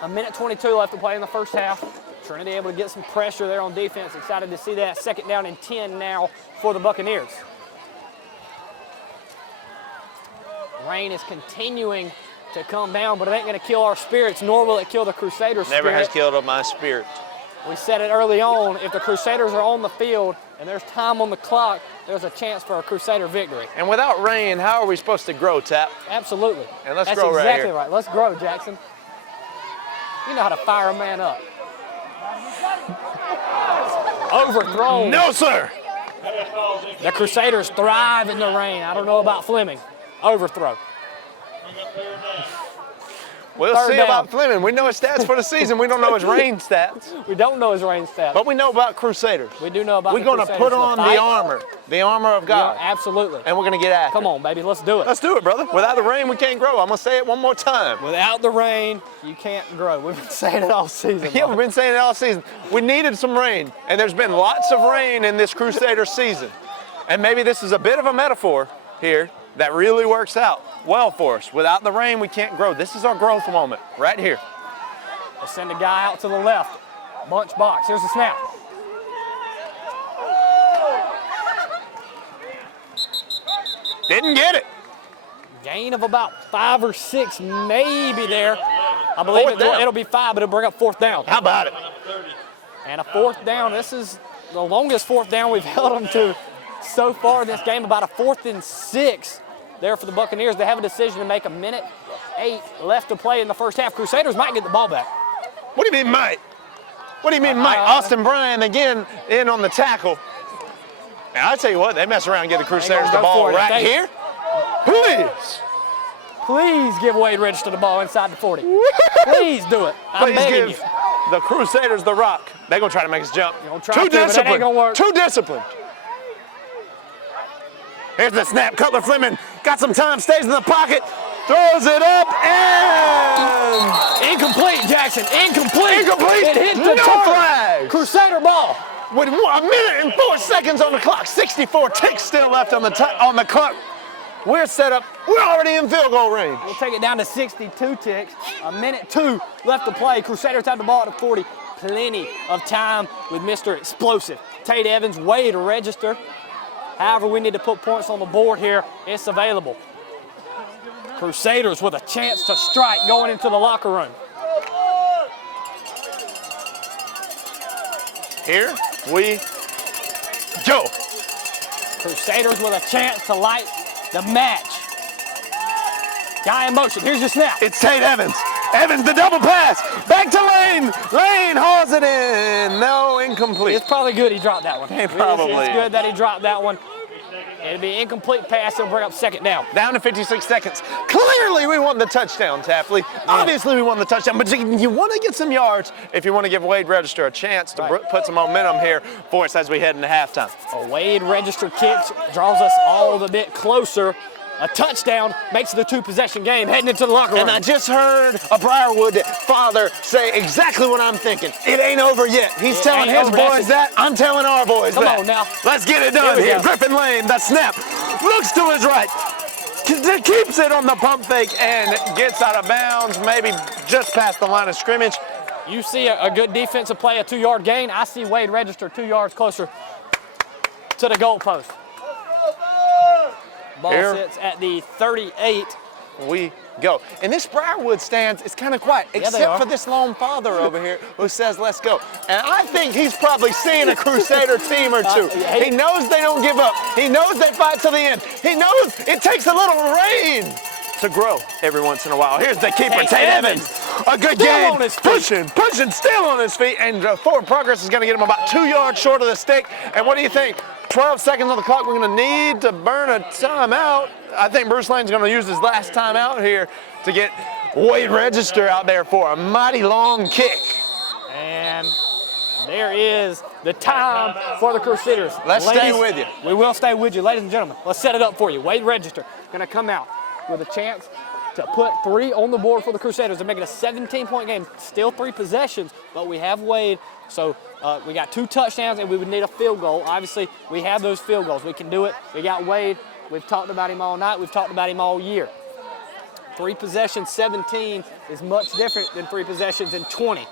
1:22 left to play in the first half. Trinity able to get some pressure there on defense. Excited to see that. 2nd down and 10 now for the Buccaneers. Rain is continuing to come down, but it ain't going to kill our spirits, nor will it kill the Crusaders' spirit. Never has killed my spirit. We said it early on, if the Crusaders are on the field and there's time on the clock, there's a chance for a Crusader victory. And without rain, how are we supposed to grow, Tap? Absolutely. And let's That's grow right here. exactly right. Let's grow, Jackson. You know how to fire a man up. Overthrown. No, sir. The Crusaders thrive in the rain. I don't know about Fleming. Overthrow. We'll Third see down. about Fleming. We know his stats for the season. We don't know his rain stats. We don't know his rain stats. But we know about Crusaders. We do know about We're the going to Crusaders. put on the armor of God. Yeah, absolutely. And we're going to get after it. Come on, baby. Let's do it. Let's do it, brother. Without the rain, we can't grow. I'm going to say it one more time. Without the rain, you can't grow. We've been saying it all season. Yeah, we've been saying it all season. We needed some rain, and there's been lots of rain in this Crusader season. And maybe this is a bit of a metaphor here that really works out well for us. Without the rain, we can't grow. This is our growth moment right here. We'll send a guy out to the left. Bunch box. Here's the snap. Didn't get it. Gain of about 5 or 6 maybe there. I believe it'll be 5, but it'll bring up 4th down. How about it? And a 4th down. This is the longest 4th down we've held them to so far in this game. About a 4th and 6 there for the Buccaneers. They have a decision to make. 1:08 left to play in the first half. Crusaders might get the ball back. What do you mean might? What do you mean might? Austin Bryan again in on the tackle. And I tell you what, they mess around and get the Crusaders the ball right here. Please. Please give Wade Register the ball inside the 40. Please do it. I'm begging you. The Crusaders the rock. They're going to try to make us jump. Too disciplined. Too disciplined. Here's the snap. Cutler Fleming got some time, stays in the pocket, throws it up, and incomplete, Jackson. Incomplete. Incomplete. It hit the no target. flags. Crusader ball. With 1:04 on the clock, 64 ticks still left on the clock. We're set up. We're already in field goal range. We'll take it down to 62 ticks. 1:02 left to play. Crusaders have the ball at the 40. Plenty of time with Mr. Explosive. Tate Evans, Wade Register. However, we need to put points on the board here. It's available. Crusaders with a chance to strike going into the locker room. Here we go. Crusaders with a chance to light the match. Guy in motion. Here's your snap. It's Tate Evans. Evans, the double pass. Back to Lane. Lane hauls it in. No, incomplete. It's probably good he dropped that one. Probably. It's good that he dropped that one. It'll be incomplete pass. It'll bring up second down. Down to 56 seconds. Clearly, we won the touchdown, Tapley. Obviously, we won the touchdown, but you want to get some yards if you want to give Wade Register a chance to put some momentum here for us as we head into halftime. A Wade Register kick draws us all a bit closer. A touchdown makes it a two-possession game heading into the locker room. And I just heard a Briarwood father say exactly what I'm thinking. It ain't over yet. He's telling his boys that. I'm telling our boys that. Come on now. Let's get it done here. Griffin Lane, the snap. Looks to his right. Keeps it on the pump fake and gets out of bounds, maybe just past the line of scrimmage. You see a good defensive play, a 2-yard gain. I see Wade Register 2 yards closer to the goalpost. Ball sits at the 38. We go. And this Briarwood stands is kind of quiet, except for this lone father over here who says, let's go. And I think he's probably seeing a Crusader team or two. He knows they don't give up. He knows they fight to the end. He knows it takes a little rain to grow every once in a while. Here's the keeper, Tate Evans. A good game. Pushing, still on his feet. And forward progress is going to get him about 2 yards short of the stick. And what do you think? 12 seconds on the clock. We're going to need to burn a timeout. I think Bruce Lane's going to use his last timeout here to get Wade Register out there for a mighty long kick. And there is the time for the Crusaders. Let's stay with you. We will stay with you, ladies and gentlemen. Let's set it up for you. Wade Register going to come out with a chance to put 3 on the board for the Crusaders. They're making a 17-point game. Still 3 possessions, but we have Wade. So we got 2 touchdowns, and we would need a field goal. Obviously, we have those field goals. We can do it. We got Wade. We've talked about him all night. We've talked about him all year. 3 possessions, 17 is much different than 3 possessions and 20.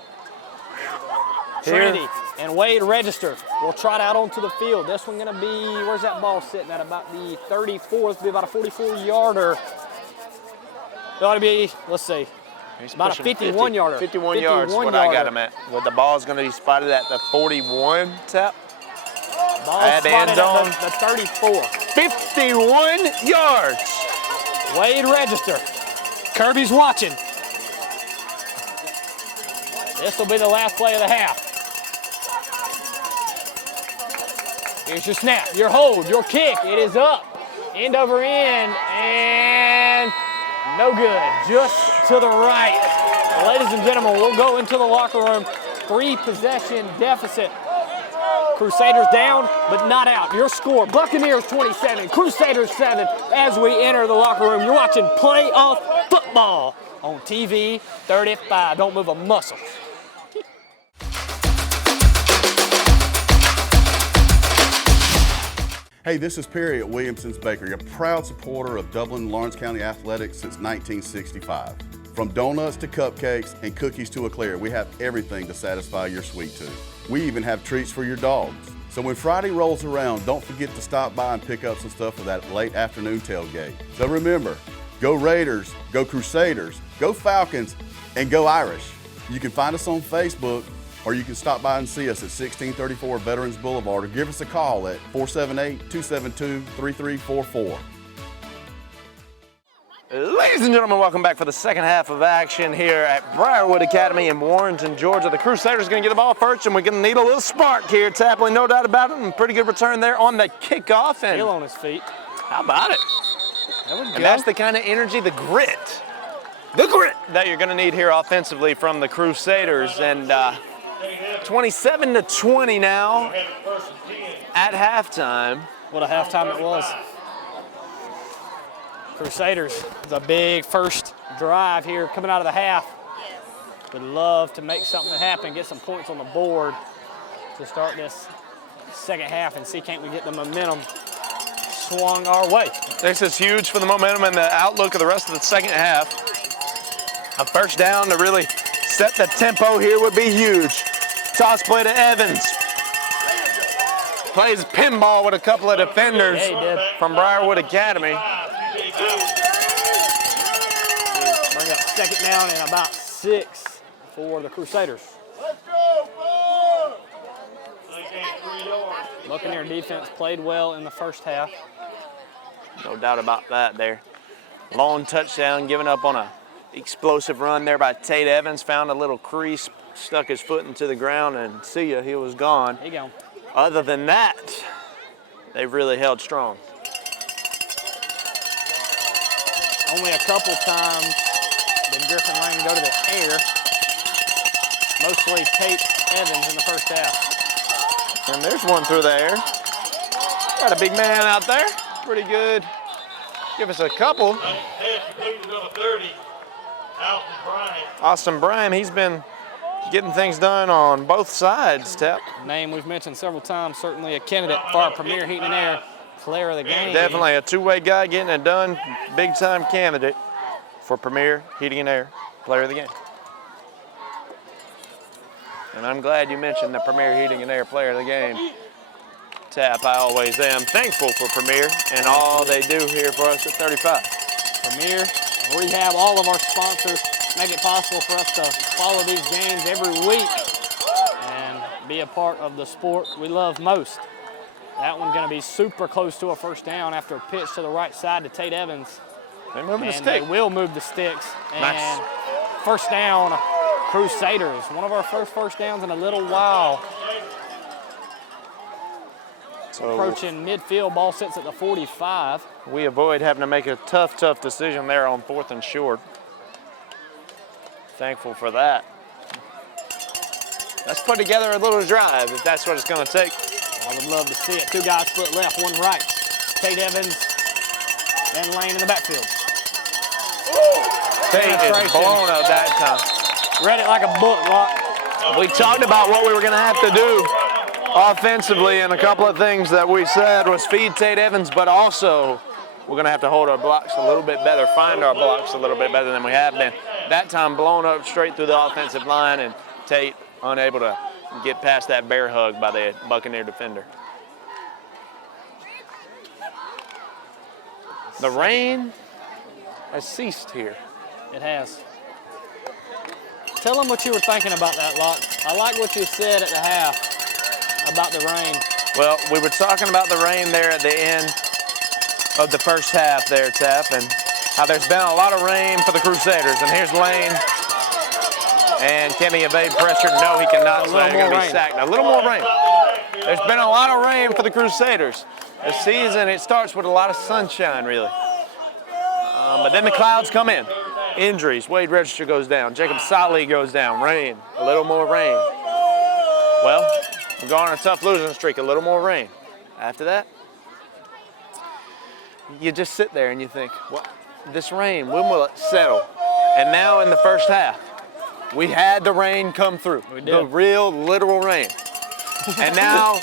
Trinity and Wade Register will trot out onto the field. This one going to be, where's that ball sitting at? About the 34th, it'll be about a 44-yarder. It ought to be, let's see, about a 51-yarder. 51 yards is what I got him at. Well, the ball's going to be spotted at the 41, Tap. Ball spotted at the 34. 51 yards. Wade Register. Kirby's watching. This will be the last play of the half. Here's your snap, your hold, your kick. It is up. End over end, and no good. Just to the right. Ladies and gentlemen, we'll go into the locker room. 3-possession deficit. Crusaders down, but not out. Your score, Buccaneers 27, Crusaders 7 as we enter the locker room. You're watching playoff football on TV 35. Don't move a muscle. Hey, this is Perry at Williamson's Bakery, a proud supporter of Dublin and Lawrence County athletics since 1965. From donuts to cupcakes and cookies to eclair, we have everything to satisfy your sweet tooth. We even have treats for your dogs. So when Friday rolls around, don't forget to stop by and pick up some stuff for that late afternoon tailgate. So remember, go Raiders, go Crusaders, go Falcons, and go Irish. You can find us on Facebook, or you can stop by and see us at 1634 Veterans Boulevard, or give us a call at 478-272-3344. Ladies and gentlemen, welcome back for the second half of action here at Briarwood Academy in Warrenton, Georgia. The Crusaders are going to get the ball first, and we're going to need a little spark here. Tapley, no doubt about it, and pretty good return there on the kickoff. And Still on his feet. How about it? There we go. And that's the kind of energy, the grit that you're going to need here offensively from the Crusaders. And 27-20 now at halftime. What a halftime it was. Crusaders, it's a big first drive here coming out of the half. Would love to make something happen, get some points on the board to start this second half and see can't we get the momentum swung our way. This is huge for the momentum and the outlook of the rest of the second half. A first down to really set the tempo here would be huge. Toss play to Evans. Plays pinball with a couple of defenders from Briarwood Academy. Bring up second down and about 6 for the Crusaders. Buccaneer defense played well in the first half. No doubt about that there. Long touchdown given up on a explosive run there by Tate Evans, found a little crease, stuck his foot into the ground, and see ya, he was gone. There you go. Other than that, they've really held strong. Only a couple times did Griffin Lane go to the air. Mostly Tate Evans in the first half. And there's one through the air. Got a big man out there. Pretty good. Give us a couple. Austin Bryan, he's been getting things done on both sides, Tap. Name we've mentioned several times, certainly a candidate for our Premier Heating and Air Player of the Game. Definitely a two-way guy getting it done. Big-time candidate for Premier Heating and Air Player of the Game. And I'm glad you mentioned the Premier Heating and Air Player of the Game. Tap, I always am thankful for Premier and all they do here for us at 35. Premier, Rehab, all of our sponsors make it possible for us to follow these games every week and be a part of the sport we love most. That one's going to be super close to a first down after a pitch to the right side to Tate Evans. They're moving the stick. They will move the sticks. And nice. First down, Crusaders. One of our first downs in a little while. So approaching midfield, ball sits at the 45. We avoid having to make a tough decision there on 4th and short. Thankful for that. Let's put together a little drive if that's what it's going to take. I would love to see it. Two guys split left, one right. Tate Evans and Lane in the backfield. Tate is blown up that time. Read it like a book, Rock. We talked about what we were going to have to do offensively, and a couple of things that we said was feed Tate Evans, but also we're going to have to hold our blocks a little bit better, find our blocks a little bit better than we have been. That time blown up straight through the offensive line, and Tate unable to get past that bear hug by the Buccaneer defender. The rain has ceased here. It has. Tell them what you were thinking about that, Locke. I like what you said at the half about the rain. Well, we were talking about the rain there at the end of the first half there, Tap, and how there's been a lot of rain for the Crusaders. And here's Lane. And can he evade pressure? No, he cannot. So they're going to be sacked. A little more rain. There's been a lot of rain for the Crusaders. This season, it starts with a lot of sunshine, really. But then the clouds come in. Injuries. Wade Register goes down. Jacob Solly goes down. Rain. A little more rain. Well, we're going on a tough losing streak. A little more rain. After that, you just sit there and you think, what? This rain, when will it settle? And now in the first half, we had the rain come through. We did. The real, literal rain. And now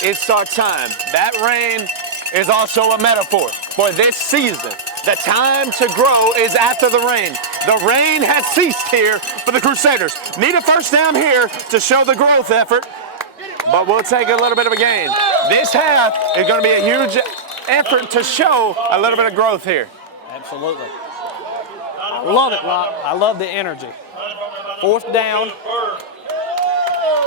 it's our time. That rain is also a metaphor for this season. The time to grow is after the rain. The rain has ceased here for the Crusaders. Need a first down here to show the growth effort, but we'll take a little bit of a gain. This half is going to be a huge effort to show a little bit of growth here. Absolutely. Love it, Locke. I love the energy. Fourth down.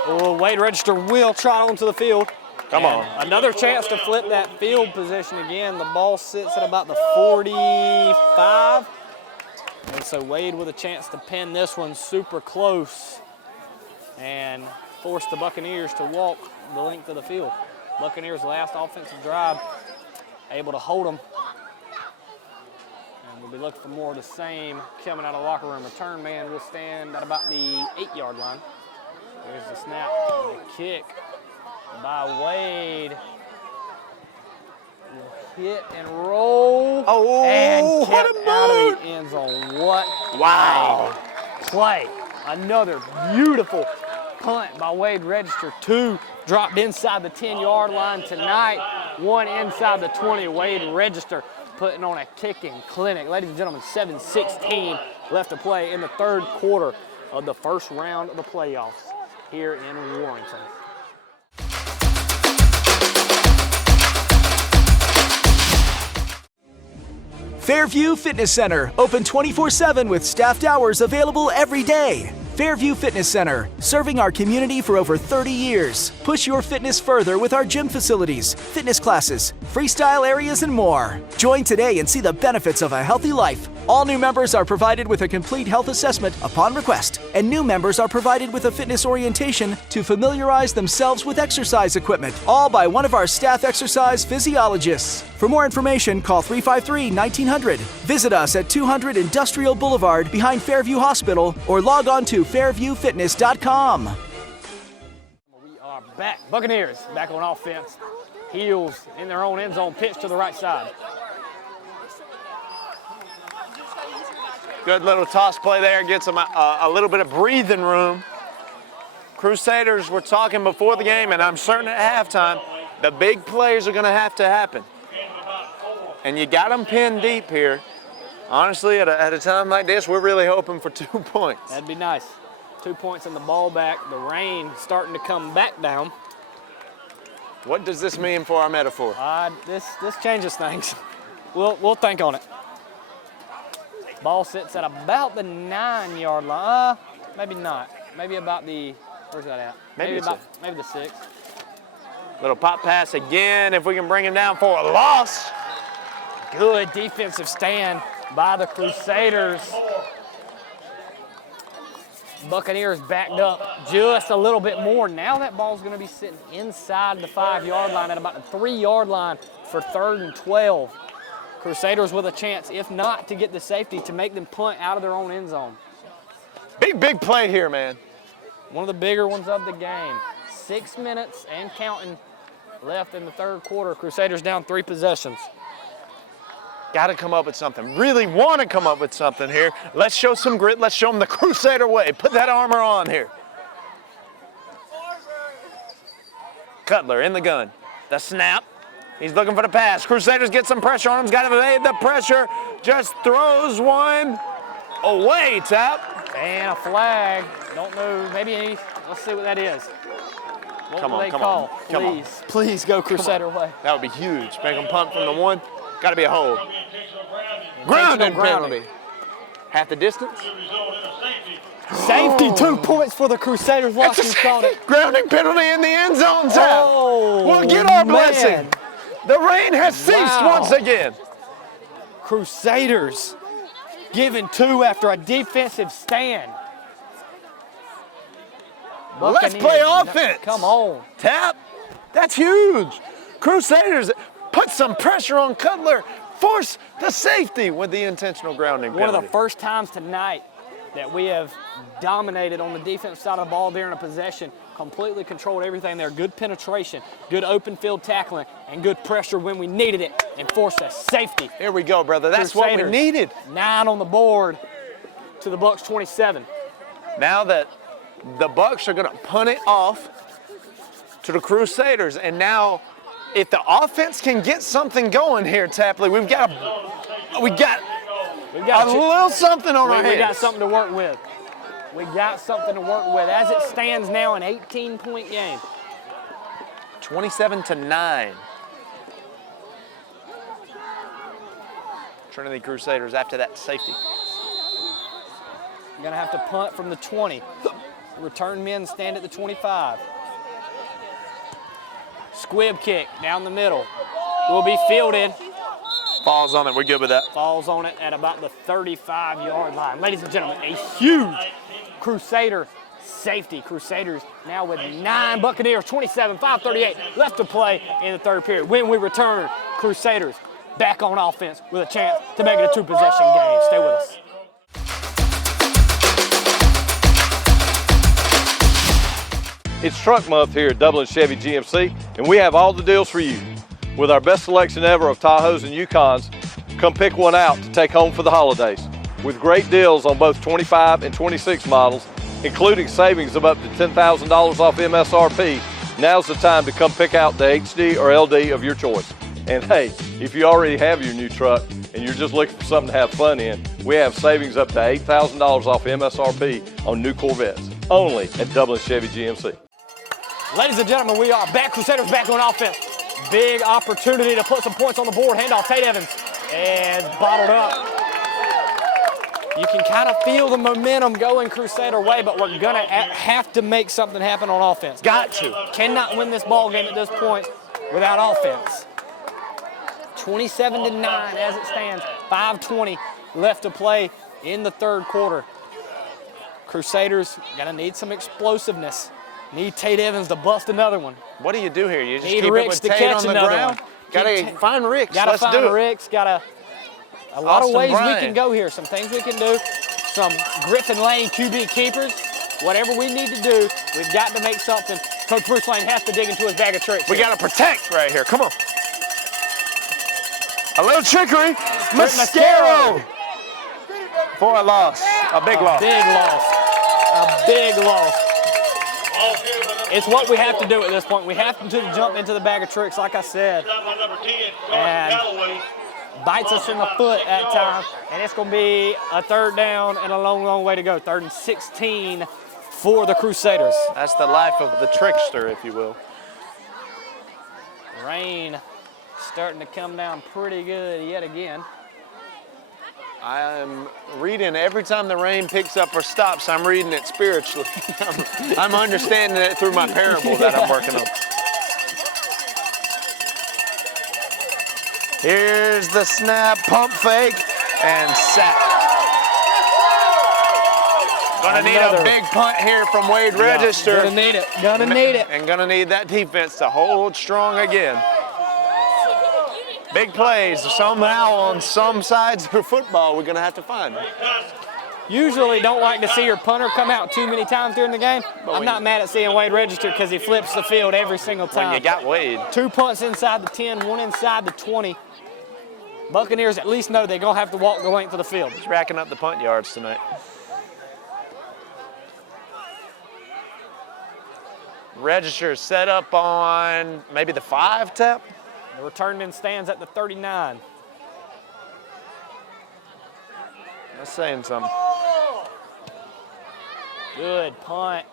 Oh, Wade Register will trot onto the field. Come on. Another chance to flip that field position again. The ball sits at about the 45. And so Wade with a chance to pin this one super close and force the Buccaneers to walk the length of the field. Buccaneers' last offensive drive, able to hold them. And we'll be looking for more of the same coming out of the locker room. Return man will stand at about the 8-yard line. There's the snap, and the kick by Wade. Hit and roll. Oh, and what kept a out move. of the end zone. What Wow. a play. Another beautiful punt by Wade Register. Two dropped inside the 10-yard line tonight. One inside the 20. Wade Register putting on a kicking clinic. Ladies and gentlemen, 7:16 left to play in the third quarter of the first round of the playoffs here in Warrington. Fairview Fitness Center, open 24/7 with staffed hours available every day. Fairview Fitness Center, serving our community for over 30 years. Push your fitness further with our gym facilities, fitness classes, freestyle areas, and more. Join today and see the benefits of a healthy life, All new members are provided with a complete health assessment upon request, and new members are provided with a fitness orientation to familiarize themselves with exercise equipment, all by one of our staff exercise physiologists. For more information, call 353-1900. Visit us at 200 Industrial Boulevard behind Fairview Hospital or log on to fairviewfitness.com. We are back. Buccaneers back on offense. Heels in their own end zone, pitch to the right side. Good little toss play there, gets them a little bit of breathing room. Crusaders were talking before the game, and I'm certain at halftime, the big plays are gonna have to happen. And you got them pinned deep here. Honestly, at a time like this, we're really hoping for 2 points. That'd be nice. 2 points in the ball back. The rain starting to come back down. What does this mean for our metaphor? This changes things. We'll think on it. Ball sits at about the 9-yard line. Maybe not. Maybe about the, where's that at? Maybe the 6. Little pop pass again, if we can bring him down for a loss. Good defensive stand by the Crusaders. Buccaneers backed up just a little bit more. Now that ball's going to be sitting inside the 5-yard line at about the 3-yard line for 3rd and 12. Crusaders with a chance, if not to get the safety, to make them punt out of their own end zone. Big play here, man. One of the bigger ones of the game. 6 minutes and counting left in the 3rd quarter. Crusaders down 3 possessions. Got to come up with something. Really want to come up with something here. Let's show some grit. Let's show them the Crusader way. Put that armor on here. Cutler in the gun. The snap. He's looking for the pass. Crusaders get some pressure on him. He's got to evade the pressure. Just throws one away, Tap. And a flag. Don't know. Maybe, let's see what that is. What will they call? Please go Crusader way. That would be huge. Make them punt from the 1. Got to be a hold. Grounding penalty. Half the distance. Safety, 2 points for the Crusaders. Like you called it. Grounding penalty in the end zone, Tap. We'll get our blessing. The rain has ceased once again. Crusaders giving 2 after a defensive stand. Let's play offense. Come on. Tap. That's huge. Crusaders put some pressure on Cutler. Force the safety with the intentional grounding penalty. One of the first times tonight that we have dominated on the defensive side of the ball during a possession, completely controlled everything there. Good penetration, good open field tackling, and good pressure when we needed it, and forced a safety. Here we go, brother. That's Crusaders, what we needed. 9 on the board to the Bucs 27. Now that the Bucs are going to punt it off to the Crusaders, and now if the offense can get something going here, Tapley, we got a little something on our hands. We got something to work with. We got something to work with. As it stands now, an 18-point game. 27-9. Trinity Crusaders after that safety. You're going to have to punt from the 20. Return men stand at the 25. Squib kick down the middle. Will be fielded. Falls on it. We're good with that. Falls on it at about the 35-yard line. Ladies and gentlemen, a huge Crusader safety. Crusaders now with 9. Buccaneers 27, 5:38 left to play in the 3rd period. When we return, Crusaders back on offense with a chance to make it a 2-possession game. Stay with us. It's truck month here at Dublin Chevy GMC, and we have all the deals for you. With our best selection ever of Tahoes and Yukons, come pick one out to take home for the holidays. With great deals on both 25 and 26 models, including savings of up to $10,000 off MSRP, now's the time to come pick out the HD or LD of your choice. And hey, if you already have your new truck and you're just looking for something to have fun in, we have savings up to $8,000 off MSRP on new Corvettes, only at Dublin Chevy GMC. Ladies and gentlemen, we are back. Crusaders back on offense. Big opportunity to put some points on the board. Handoff, Tate Evans, and bottled up. You can kind of feel the momentum going Crusader way, but we're gonna have to make something happen on offense. Got to. Cannot win this ball game at this point without offense. 27-9 as it stands. 5:20 left to play in the third quarter. Crusaders gonna need some explosiveness. Need Tate Evans to bust another one. What do you do here? You just Need keep Ricks it with to Tate catch on the another ground? one. Gotta find Ricks. Gotta Let's find do it. Ricks. Got a lot Austin of ways Bryant. we can go here. Some things we can do. Some Griffin Lane QB keepers. Whatever we need to do, we've got to make something. Coach Bruce Lane has to dig into his bag of tricks. We here. got to protect right here. Come on. A little trickery. Mascaro. For a loss. A big loss. Big loss. A big loss. It's what we have to do at this point. We have to jump into the bag of tricks, like I said. And bites us in the foot at time. And it's going to be a third down and a long, long way to go. 3rd and 16 for the Crusaders. That's the life of the trickster, if you will. Rain starting to come down pretty good yet again. I am reading every time the rain picks up or stops, I'm reading it spiritually. I'm understanding it through my parable that I'm working on. Here's the snap, pump fake, and sack. Gonna need a big punt here from Wade Register. Gonna need it, gonna need it. And gonna need that defense to hold strong again. Big plays somehow on some sides of football we're gonna have to find. Usually don't like to see your punter come out too many times during the game. I'm not mad at seeing Wade Register because he flips the field every single time. When you got Wade. 2 punts inside the 10, 1 inside the 20. Buccaneers at least know they're gonna have to walk the length of the field. He's racking up the punt yards tonight. Register set up on maybe the 5 tap. The return man stands at the 39. That's saying something. Good punt.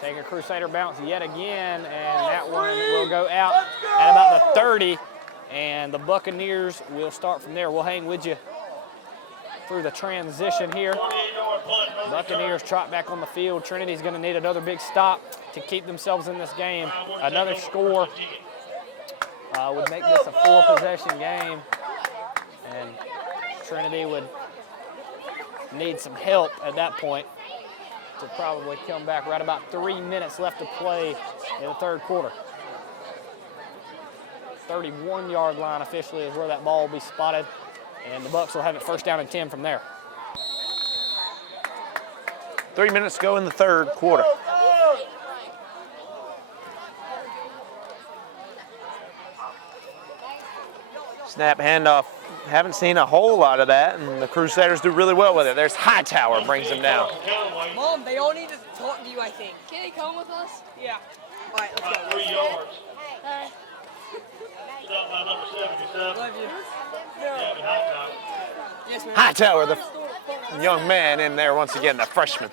Taking a Crusader bounce yet again, and that one will go out at about the 30, and the Buccaneers will start from there. We'll hang with you through the transition here. Buccaneers trot back on the field. Trinity's going to need another big stop to keep themselves in this game. Another score would make this a 4-possession game, and Trinity would need some help at that point to probably come back. Right about 3 minutes left to play in the third quarter. 31-yard line officially is where that ball will be spotted, and the Bucs will have it 1st down and 10 from there. 3 minutes to go in the third quarter. Snap handoff. Haven't seen a whole lot of that, and the Crusaders do really well with it. There's Hightower, brings them down. Mom, they all need to talk to you, I think. Can they come with us? Yeah. All right, let's go. 3 yards. Love you. Yes, ma'am. Hightower, the young man in there once again, the freshman.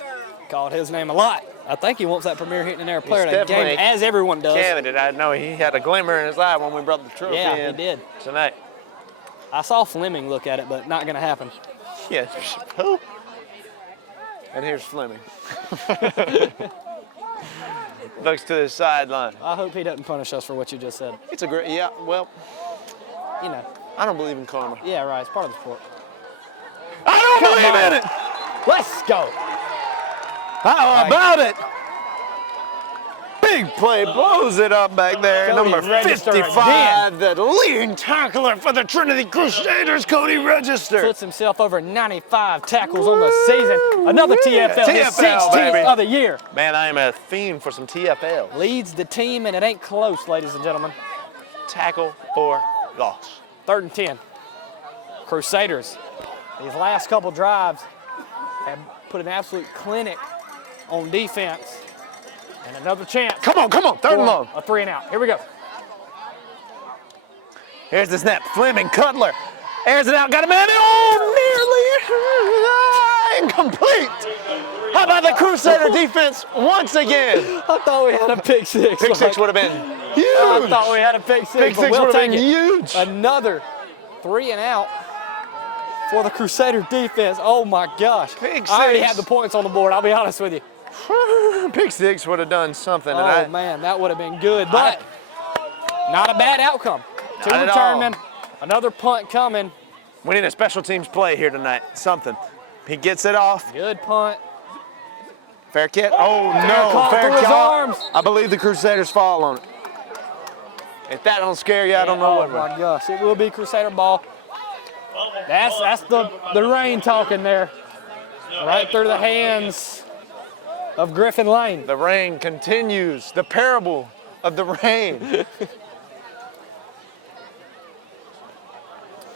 Called his name a lot. I think he wants that premier hitting and air player He's of the game, as everyone does. Candidate. I know he had a glimmer in his eye when we brought the trophy in. Yeah, he did. Tonight. I saw Fleming look at it, but not going to happen. Yes. Who? And here's Fleming. Looks to the sideline. I hope he doesn't punish us for what you just said. It's a great, yeah, well, you know. I don't believe in karma. Yeah, right. It's part of the sport. I don't believe in it. Let's go. How about it? Big play, blows it up back there. Cody Number Register 55, the leading tackler for the Trinity Crusaders, Cody Register. Puts himself over 95 tackles on the season. Another TFL, his 16th baby. of the year. Man, I am a fiend for some TFL. Leads the team, and it ain't close, ladies and gentlemen. Tackle for loss. 3rd and 10. Crusaders, these last couple drives have put an absolute clinic on defense. And another chance. Come on, 3rd and long. A 3 and out. Here we go. Here's the snap. Fleming, Cutler. Airs it out, got a man. Oh, nearly incomplete. How about the Crusader defense once again? I thought we had a pick six. Pick six would have been huge. I thought we had a pick six. Pick six we'll would have take been it. huge. Another 3 and out for the Crusader defense. Oh my gosh. Pick six. I already have the points on the board, I'll be honest with you. Pick six would have done something. Oh man, that would have been good, but not a bad outcome. 2 Not at return men, another punt coming, We need a special teams play here tonight, something. He gets it off. Good punt. Fair kick. Oh, no. Fair Fair arms. I believe the Crusaders fall on it. If that don't scare you, I don't know what will. Oh, my gosh. It will be Crusader ball. That's the rain talking there. Right through the hands of Griffin Lane. The rain continues. The parable of the rain.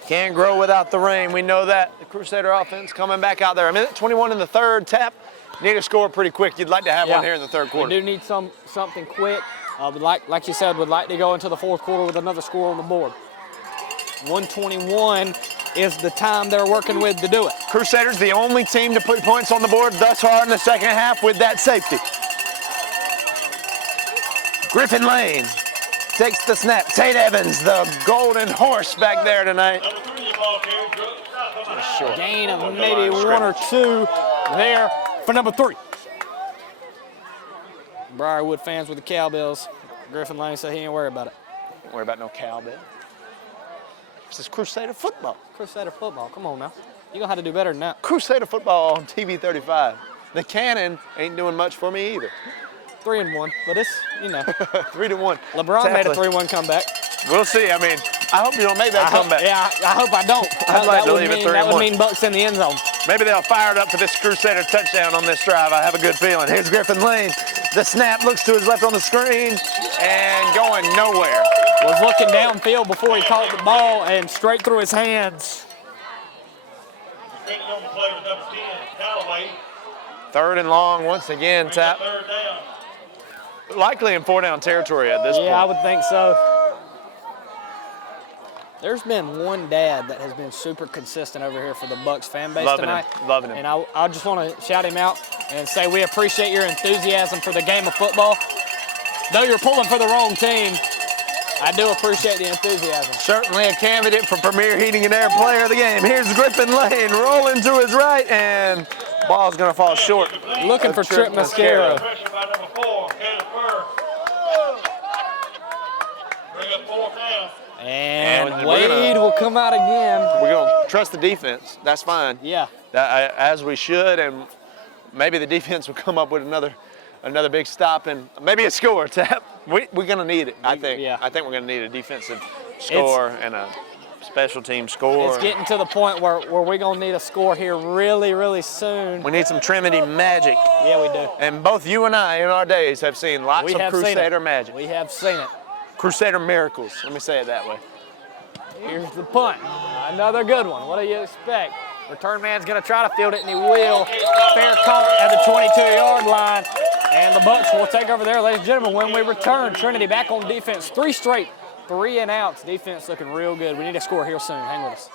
Can't grow without the rain. We know that. The Crusader offense coming back out there. 1:21 in the third. Tap. Need to score pretty quick. You'd like to have one here in the third quarter. We do need something quick. Like you said, would like to go into the fourth quarter with another score on the board. 1:21 is the time they're working with to do it. Crusaders the only team to put points on the board thus far in the second half with that safety. Griffin Lane takes the snap. Tate Evans, the golden horse back there tonight. Gain of maybe one or two there for number 3. Briarwood fans with the cowbells. Griffin Lane said he ain't worried about it. Don't worry about no cowbell. This is Crusader football. Crusader football, come on now. You're gonna have to do better than that. Crusader football on TV 35. The cannon ain't doing much for me either. 3-1, but it's, 3-1. LeBron made a 3-1 comeback. We'll see. I hope you don't make that comeback. I hope I don't. I'd like to leave it 3-1. That would mean Bucks in the end zone. Maybe they'll fire it up for this Crusader touchdown on this drive. I have a good feeling. Here's Griffin Lane. The snap looks to his left on the screen and going nowhere. Was looking downfield before he caught the ball and straight through his hands. Third and long once again, Tap. Likely in 4-down territory at this point. Yeah, I would think so. There's been one dad that has been super consistent over here for the Bucks fan base tonight. Loving him. And I just want to shout him out and say we appreciate your enthusiasm for the game of football. Though you're pulling for the wrong team, I do appreciate the enthusiasm. Certainly a candidate for Premier Heating and Air Player of the Game. Here's Griffin Lane rolling to his right, and ball's going to fall short. Looking for Trip Mascaro. And Wade will come out again. We're going to trust the defense. That's fine. Yeah. As we should, and maybe the defense will come up with another big stop and maybe a score. We're going to need it, I think. Yeah. I think we're going to need a defensive score and a special team score. It's getting to the point where we're going to need a score here really, really soon. We need some Trinity magic. Yeah, we do. And both you and I in our days have seen lots of Crusader magic. We have seen it. Crusader miracles, let me say it that way. Here's the punt. Another good one. What do you expect? Return man's going to try to field it, and he will. Fair caught at the 22-yard line. And the Bucks will take over there, ladies and gentlemen, when we return. Trinity back on defense. 3 straight 3-and-outs. Defense looking real good. We need a score here soon. Hang with us.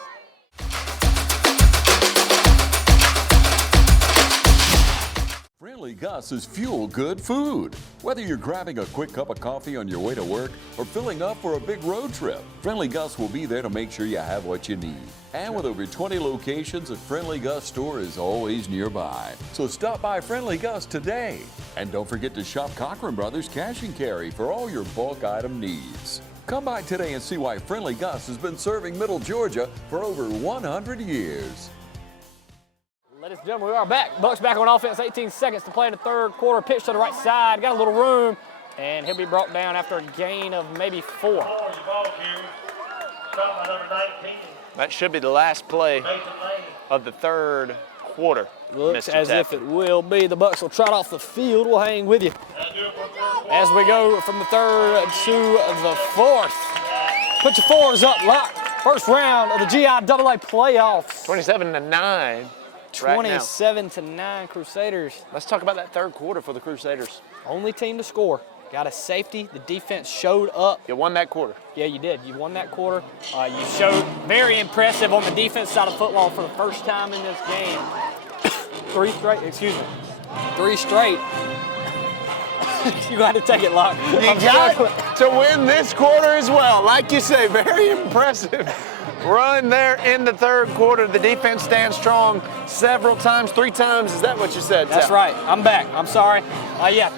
Friendly Gus is fuel-good food. Whether you're grabbing a quick cup of coffee on your way to work or filling up for a big road trip, Friendly Gus will be there to make sure you have what you need. And with over 20 locations, a Friendly Gus store is always nearby. So stop by Friendly Gus today. And don't forget to shop Cochran Brothers Cash and Carry for all your bulk item needs. Come by today and see why Friendly Gus has been serving Middle Georgia for over 100 years. Ladies and gentlemen, we are back. Bucks back on offense, 18 seconds to play in the third quarter. Pitch to the right side, got a little room, and he'll be brought down after a gain of maybe 4. That should be the last play of the third quarter. Looks as if it will be. The Bucks will trot off the field. We'll hang with you as we go from the third to the fourth. Put your 4s up, lock. First round of the GIAA playoffs. 27-9. 27-9 Crusaders. Let's talk about that third quarter for the Crusaders. Only team to score. Got a safety. The defense showed up. You won that quarter. Yeah, you did. You won that quarter. You showed very impressive on the defense side of football for the first time in this game. 3 straight. You got to take it, Locke. You got to win this quarter as well. Like you say, very impressive run there in the third quarter. The defense stands strong several times, 3 times. Is that what you said, That's Tap? right. I'm back. I'm sorry.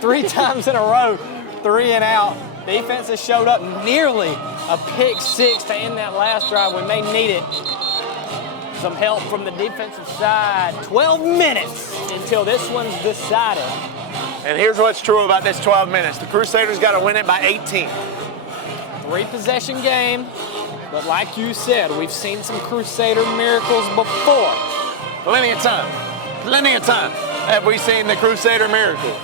3 times in a row, 3 and out. Defense has showed up, nearly a pick 6 to end that last drive when they need it. Some help from the defensive side. 12 minutes until this one's decided. And here's what's true about this 12 minutes. The Crusaders got to win it by 18. 3-possession game, but like you said, we've seen some Crusader miracles before. Plenty of time. Plenty of time have we seen the Crusader miracles.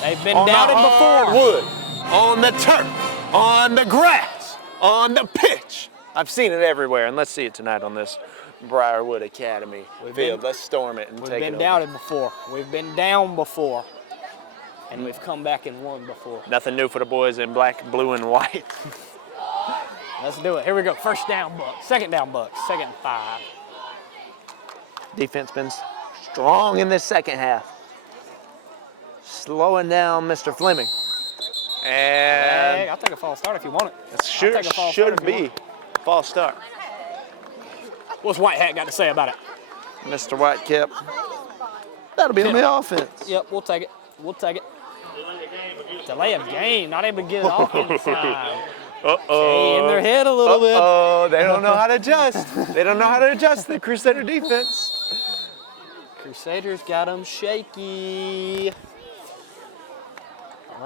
They've been on doubted the before. hardwood, on the turf, on the grass, on the pitch. I've seen it everywhere, and let's see it tonight on this Briarwood Academy field. Let's storm it and take it over. We've been doubted before. We've been down before. And we've come back and won before. Nothing new for the boys in black, blue, and white. Let's do it. Here we go. First down, Bucks. Second down, Bucks. 2nd and 5. Defense been strong in this second half. Slowing down Mr. Fleming. And hey, I'll take a false start if you want it. It should be a false start. What's White Hat got to say about it? Mr. Whitecap. That'll be on the offense. Yep, we'll take it. We'll take it. Delay of game, not able to get it off inside. Uh-oh. In their head a little bit. Oh, they don't know how to adjust. They don't know how to adjust the Crusader defense. Crusaders got them shaky.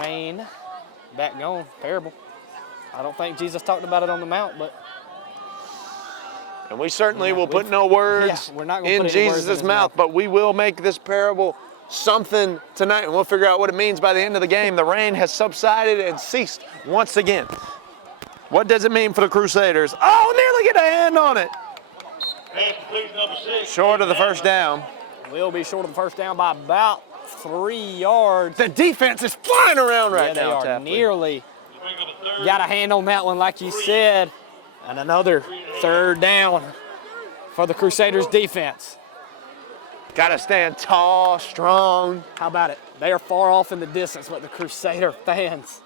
Rain, back going, terrible. I don't think Jesus talked about it on the Mount, but. And we certainly will put no words we're not in Jesus' mouth, but we will make this parable something tonight, and we'll figure out what it means by the end of the game. The rain has subsided and ceased once again. What does it mean for the Crusaders? Oh, nearly get a hand on it. Short of the first down. We'll be short of the first down by about 3 yards. The defense is flying around right now. now. They are nearly got a hand on that one, like you said. And another 3rd down for the Crusaders defense. Got to stand tall, strong. How about it? They are far off in the distance, but the Crusader fans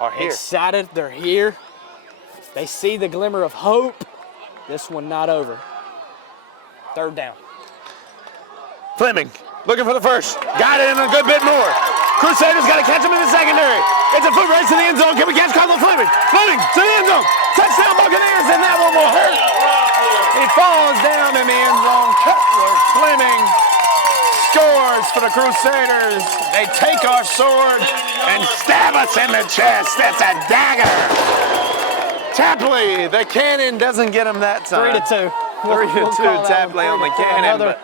are here. Excited, they're here. They see the glimmer of hope. This one not over. 3rd down. Fleming looking for the first. Got it in a good bit more. Crusaders got to catch him in the secondary. It's a foot race to the end zone. Can we catch Cosmo Fleming? Fleming to the end zone. Touchdown Buccaneers, and that one will hurt. He falls down in the end zone. Cutler Fleming scores for the Crusaders. They take our sword and stab us in the chest. That's a dagger. Tapley, the cannon doesn't get him that time. 3-2. 3-2 Tapley on the cannon. Another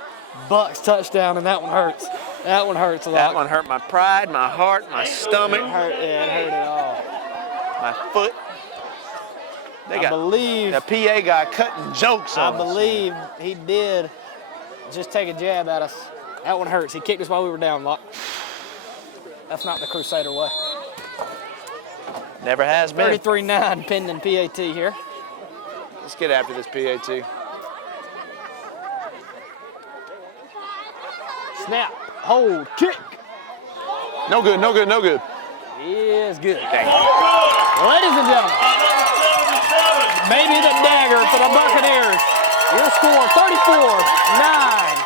Bucks touchdown, and that one hurts. That one hurts a lot. That one hurt my pride, my heart, my stomach. It hurt it all. My foot. I believe the PA guy cutting jokes on us. I believe he did just take a jab at us. That one hurts. He kicked us while we were down, Locke. That's not the Crusader way. Never has been. 33-9 pending PAT here. Let's get after this PAT. Snap, hold, kick. No good, no good, no good. Is good. Ladies and gentlemen, maybe the dagger for the Buccaneers. Your score 34-9.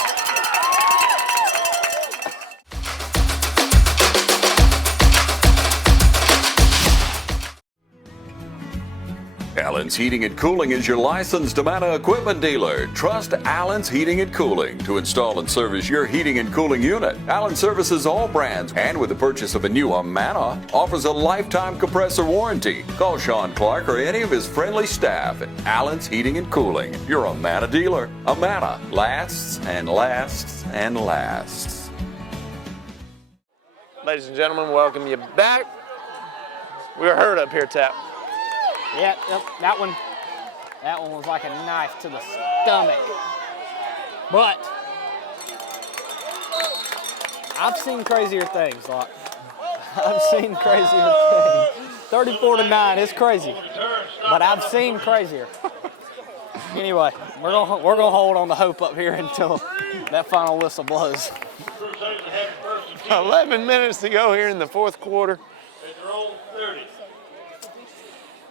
Allen's Heating and Cooling is your licensed Amana equipment dealer. Trust Allen's Heating and Cooling to install and service your heating and cooling unit. Allen services all brands, and with the purchase of a new Amana, offers a lifetime compressor warranty. Call Sean Clark or any of his friendly staff at Allen's Heating and Cooling, your Amana dealer. Amana lasts and lasts and lasts. Ladies and gentlemen, welcome you back. We were hurt up here, Tap. Yeah, that one was like a knife to the stomach. But I've seen crazier things, Locke. I've seen crazier things. 34-9 is crazy, but I've seen crazier. Anyway, we're gonna hold on to hope up here until that final whistle blows. 11 minutes to go here in the fourth quarter.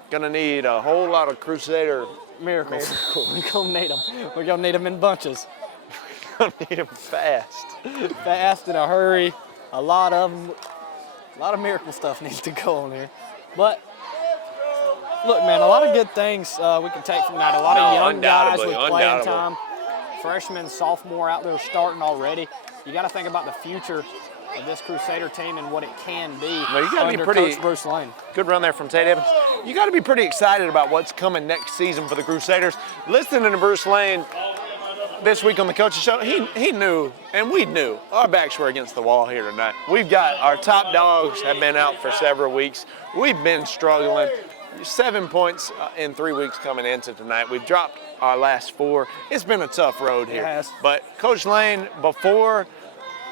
Gonna need a whole lot of Crusader miracles. We're gonna need them. We're gonna need them in bunches. We're gonna need them fast. Fast, in a hurry. A lot of miracle stuff needs to go on here. But Look, man, a lot of good things we can take from that. A lot of young guys with playing time. Freshman, sophomore out there starting already. You got to think about the future of this Crusader team and what it can be under Coach Bruce Lane. Good run there from Tate Evans. You got to be pretty excited about what's coming next season for the Crusaders. Listening to Bruce Lane this week on the Coaches Show, he knew, and we knew, our backs were against the wall here tonight. We've got our top dogs have been out for several weeks. We've been struggling. 7 points in 3 weeks coming into tonight. We've dropped our last 4. It's been a tough road here. Yes. But Coach Lane, before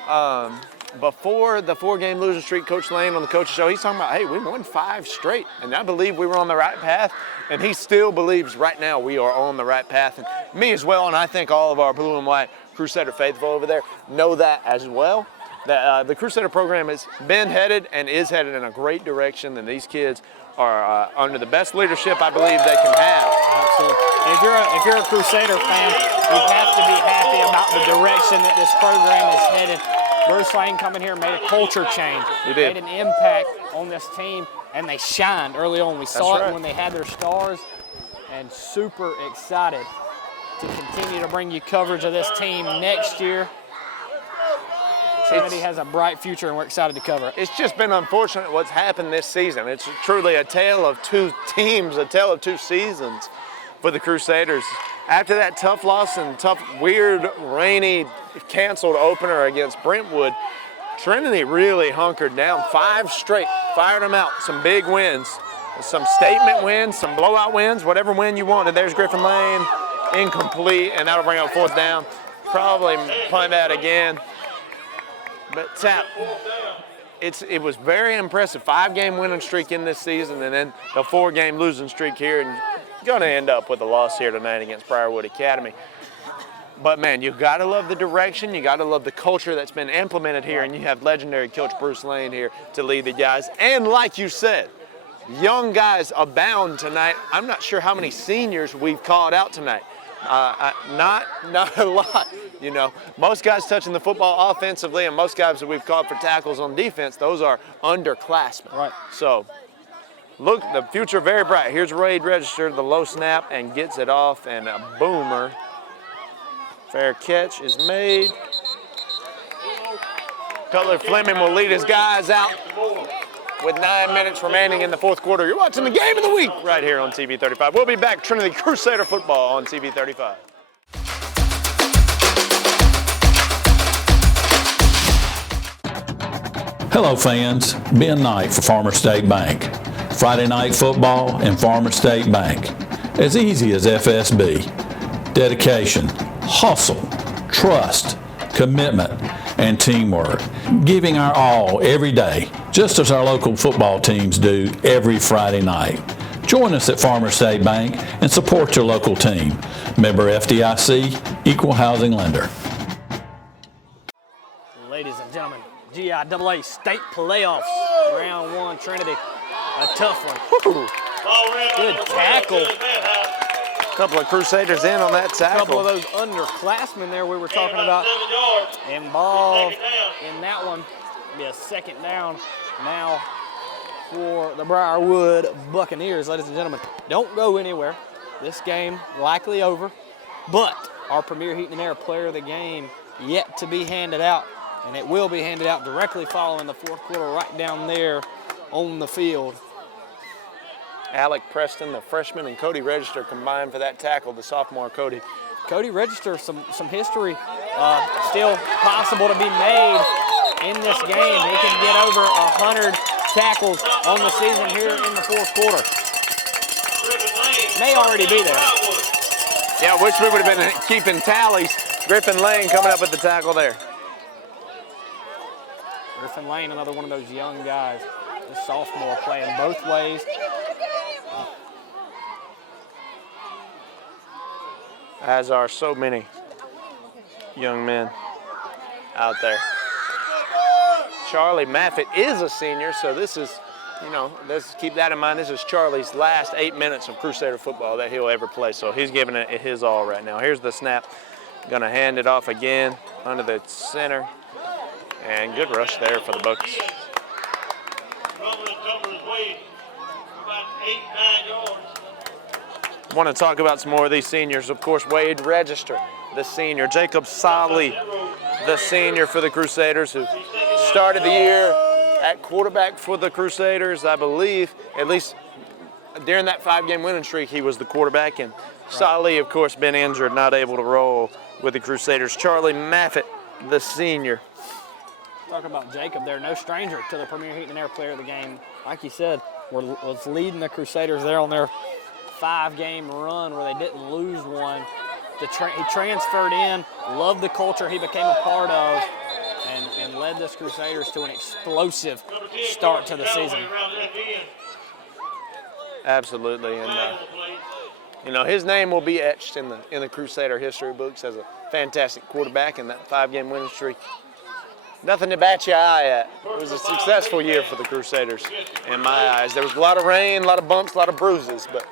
the 4-game losing streak, Coach Lane on the Coaches Show, he's talking about, hey, we won 5 straight. And I believe we were on the right path. And he still believes right now we are on the right path. And me as well, and I think all of our blue and white Crusader faithful over there know that as well. That the Crusader program has been headed and is headed in a great direction, and these kids are under the best leadership I believe they can have. Absolutely. If you're a Crusader fan, you have to be happy about the direction that this program is headed. Bruce Lane coming here made a culture change. He did. Made an impact on this team, and they shined early on. We saw it when they had their stars, and super excited to continue to bring you coverage of this team next year. Trinity has a bright future, and we're excited to cover it. It's just been unfortunate what's happened this season. It's truly a tale of 2 teams, a tale of 2 seasons for the Crusaders. After that tough loss and tough, weird, rainy, canceled opener against Brentwood, Trinity really hunkered down. 5 straight, fired them out. Some big wins, some statement wins, some blowout wins, whatever win you wanted. There's Griffin Lane, incomplete, and that'll bring up 4th down. Probably punt that again. But Tap, it was very impressive. 5-game winning streak in this season, and then the 4-game losing streak here, and going to end up with a loss here tonight against Briarwood Academy. But man, you got to love the direction. You got to love the culture that's been implemented here, and you have legendary Coach Bruce Lane here to lead the guys. And like you said, young guys abound tonight. I'm not sure how many seniors we've called out tonight. Not a lot. You know, most guys touching the football offensively, and most guys that we've called for tackles on defense, those are underclassmen. Right. So, look, the future very bright. Here's Wade Register, the low snap, and gets it off, and a boomer. Fair catch is made. Cutler Fleming will lead his guys out with 9 minutes remaining in the 4th quarter. You're watching the game of the week right here on TV 35. We'll be back, Trinity Crusader football on TV 35. Hello fans, Ben Knight for Farmer State Bank. Friday night football and Farmer State Bank. As easy as FSB. Dedication, hustle, trust, commitment, and teamwork. Giving our all every day, just as our local football teams do every Friday night. Join us at Farmer State Bank and support your local team. Member FDIC, Equal Housing Lender. Ladies and gentlemen, GIAA state playoffs, round 1, Trinity, a tough one. Good tackle. A couple of Crusaders in on that tackle. A couple of those underclassmen there we were talking about involved in that one. Be a 2nd down now for the Briarwood Buccaneers. Ladies and gentlemen, don't go anywhere. This game likely over, but our premier heat and air player of the game yet to be handed out. And it will be handed out directly following the 4th quarter right down there on the field. Alec Preston, the freshman, and Cody Register combined for that tackle, the sophomore Cody. Cody Register, some history still possible to be made in this game. He can get over 100 tackles on the season here in the 4th quarter. May already be there. Yeah, I wish we would have been keeping tallies. Griffin Lane coming up with the tackle there. Griffin Lane, another one of those young guys, the sophomore, playing both ways. As are so many young men out there. Charlie Maffitt is a senior, so this is, you know, let's keep that in mind. This is Charlie's last 8 minutes of Crusader football that he'll ever play, so he's giving it his all right now. Here's the snap. Gonna hand it off again under the center. And good rush there for the Bucs. About 8-9 yards. Want to talk about some more of these seniors. Of course, Wade Register, the senior. Jacob Solly, the senior for the Crusaders, who started the year at quarterback for the Crusaders, I believe. At least during that 5-game winning streak, he was the quarterback. And Solly, of course, been injured, not able to roll with the Crusaders. Charlie Maffett, the senior. Talking about Jacob there, no stranger to the Premier Heat and Air Player of the Game. Like you said, was leading the Crusaders there on their 5-game run where they didn't lose one. He transferred in, loved the culture he became a part of, and led this Crusaders to an explosive start to the season. Absolutely, and you know, his name will be etched in the Crusader history books as a fantastic quarterback in that 5-game winning streak. Nothing to bat your eye at. It was a successful year for the Crusaders in my eyes. There was a lot of rain, a lot of bumps, a lot of bruises, but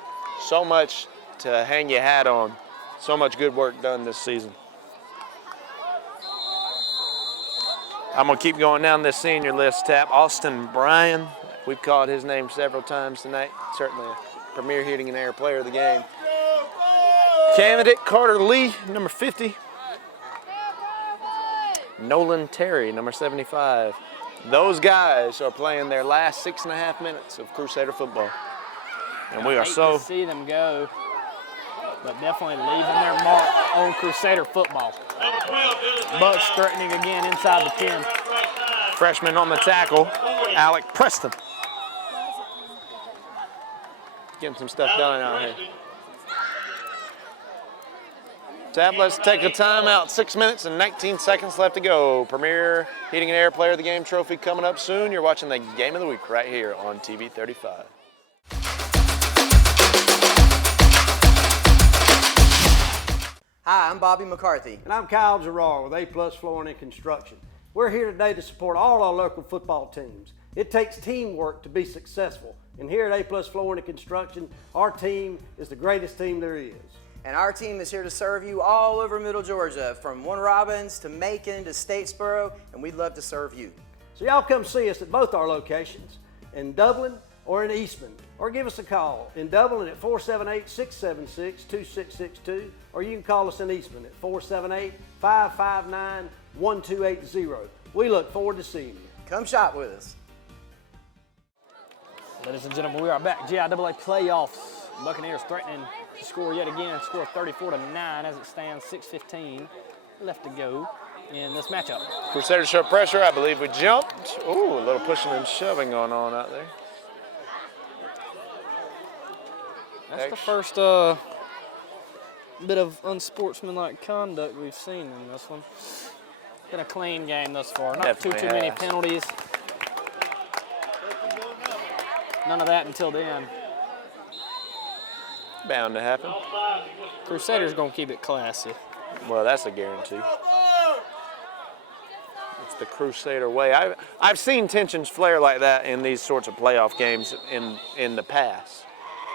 so much to hang your hat on. So much good work done this season. I'm going to keep going down this senior list, Tap. Austin Bryan, we've called his name several times tonight. Certainly a Premier Heating and Air Player of the Game. Candidate Carter Lee, number 50. Nolan Terry, number 75. Those guys are playing their last 6.5 minutes of Crusader football. And we are to see them go, but definitely leaving their mark on Crusader football. Bucks threatening again inside the 10. Freshman on the tackle, Alec Preston. Getting some stuff done out here. Tab, let's take a timeout. 6 minutes and 19 seconds left to go. Premier Heating and Air Player of the Game trophy coming up soon. You're watching the Game of the Week right here on TV 35. Hi, I'm Bobby McCarthy. And I'm Kyle Gerard with A+ Flooring and Construction. We're here today to support all our local football teams. It takes teamwork to be successful. And here at A+ Flooring and Construction, our team is the greatest team there is. And our team is here to serve you all over Middle Georgia, from Warner Robins to Macon to Statesboro, and we'd love to serve you. So y'all come see us at both our locations, in Dublin or in Eastman, or give us a call. In Dublin at 478-676-2662, or you can call us in Eastman at 478-559-1280. We look forward to seeing you. Come shop with us. Ladies and gentlemen, we are back. GIAA playoffs. Buccaneers threatening to score yet again, score 34-9 as it stands, 6:15 left to go in this matchup. Crusaders show pressure. I believe we jumped. Ooh, a little pushing and shoving going on out there. That's the first bit of unsportsmanlike conduct we've seen in this one. Been a clean game thus far. Not too many penalties. None of that until the end. Bound to happen. Crusaders gonna keep it classy. Well, that's a guarantee. It's the Crusader way. I've seen tensions flare like that in these sorts of playoff games in the past.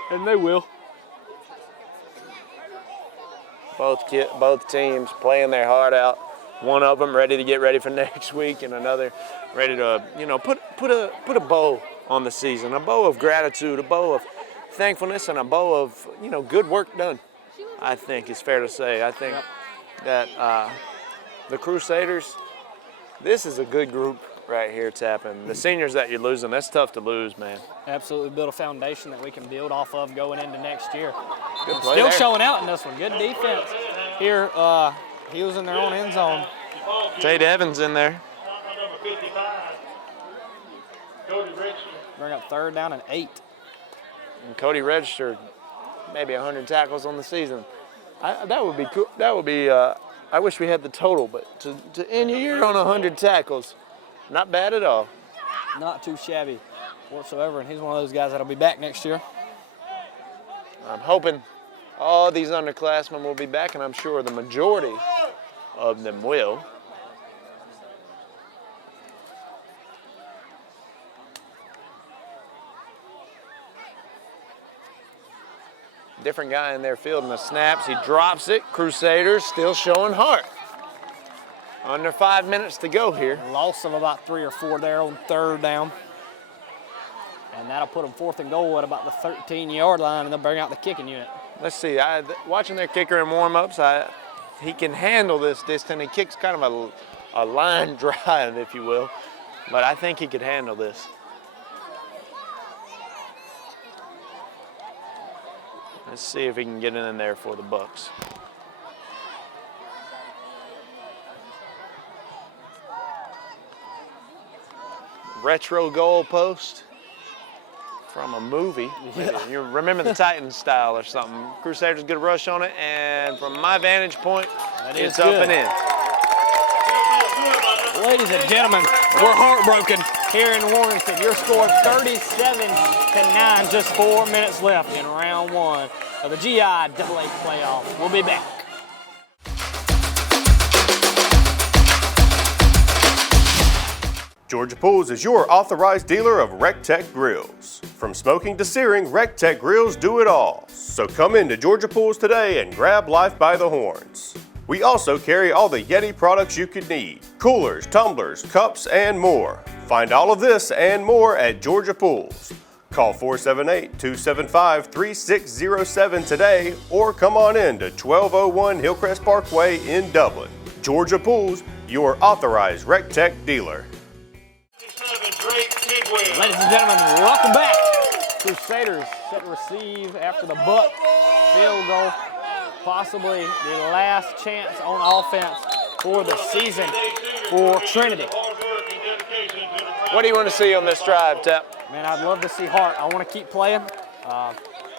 And they will. Both teams playing their heart out. One of them ready to get ready for next week, and another ready to, you know, put a bow on the season, a bow of gratitude, a bow of thankfulness, and a bow of, you know, good work done. I think it's fair to say. I think that the Crusaders, this is a good group right here, Tapping. The seniors that you're losing, that's tough to lose, man. Absolutely build a foundation that we can build off of going into next year. Good play Still there. showing out in this one. Good defense here. He was in their own end zone. Tate Evans in there. Bring up 3rd down and 8. And Cody registered maybe 100 tackles on the season. That would be cool. That would be. I wish we had the total, but to end your year on 100 tackles, not bad at all. Not too shabby whatsoever, and he's one of those guys that'll be back next year. I'm hoping all these underclassmen will be back, and I'm sure the majority of them will. Different guy in there fielding the snaps. He drops it. Crusaders still showing heart. Under 5 minutes to go here. Loss of about 3 or 4 there on 3rd down. And that'll put them 4th and goal at about the 13-yard line, and they'll bring out the kicking unit. Let's see, watching their kicker in warm-ups, he can handle this distance. He kicks kind of a line drive, if you will, but I think he could handle this. Let's see if he can get it in there for the Bucks. Retro goal post from a movie. Yeah. You remember the Titans style or something. Crusaders get a rush on it, and from my vantage point, it's up and in. Ladies and gentlemen, we're heartbroken here in Warrington. Your score 37-9, just 4 minutes left in round 1 of the GIAA playoff. We'll be back. Georgia Pools is your authorized dealer of RecTech grills. From smoking to searing, RecTech grills do it all. So come into Georgia Pools today and grab life by the horns. We also carry all the Yeti products you could need: coolers, tumblers, cups, and more. Find all of this and more at Georgia Pools. Call 478-275-3607 today or come on in to 1201 Hillcrest Parkway in Dublin. Georgia Pools, your authorized RecTech dealer. Ladies and gentlemen, welcome back. Crusaders set to receive after the Buck field goal. Possibly the last chance on offense for the season for Trinity. What do you want to see on this drive, Tap? Man, I'd love to see heart. I want to keep playing.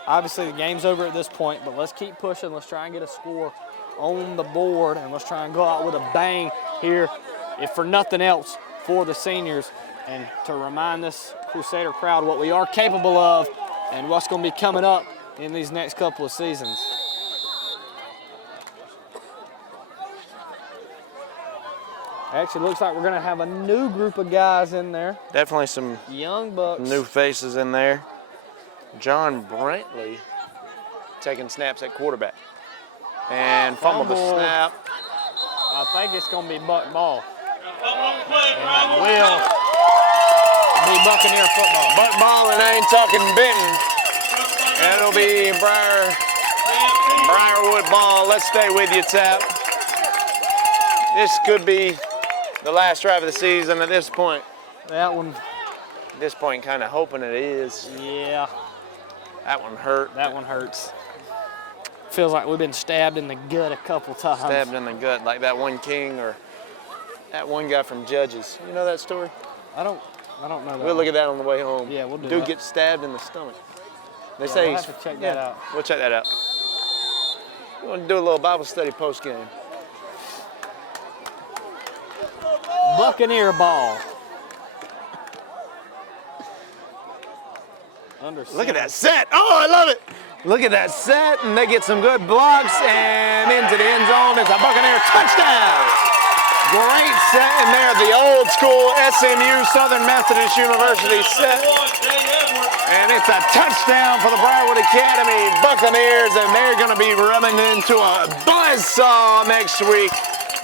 Obviously, the game's over at this point, but let's keep pushing. Let's try and get a score on the board, and let's try and go out with a bang here, if for nothing else, for the seniors, and to remind this Crusader crowd what we are capable of and what's going to be coming up in these next couple of seasons. Actually, looks like we're going to have a new group of guys in there. Definitely some young Bucks. New faces in there. John Brantley taking snaps at quarterback. And fumbled the snap. I think it's going to be Buck ball. And it will be Buccaneer football. Buck ball and ain't talking Benton. And it'll be Briarwood ball. Let's stay with you, Tap. This could be the last drive of the season at this point. That one. At this point, kind of hoping it is. Yeah. That one hurt. That one hurts. Feels like we've been stabbed in the gut a couple times. Stabbed in the gut, like that one king or that one guy from Judges. You know that story? I don't know that. We'll look at that on the way home. Yeah, we'll do Dude that. gets stabbed in the stomach. They Yeah, say we'll he's. have to check that out. We'll check that out. We want to do a little Bible study post game. Buccaneer ball. Look at that set. Oh, I love it. Look at that set, and they get some good blocks, and into the end zone. It's a Buccaneer touchdown. Great set in there, the old school SMU Southern Methodist University set. And it's a touchdown for the Briarwood Academy Buccaneers, and they're going to be running into a buzzsaw next week.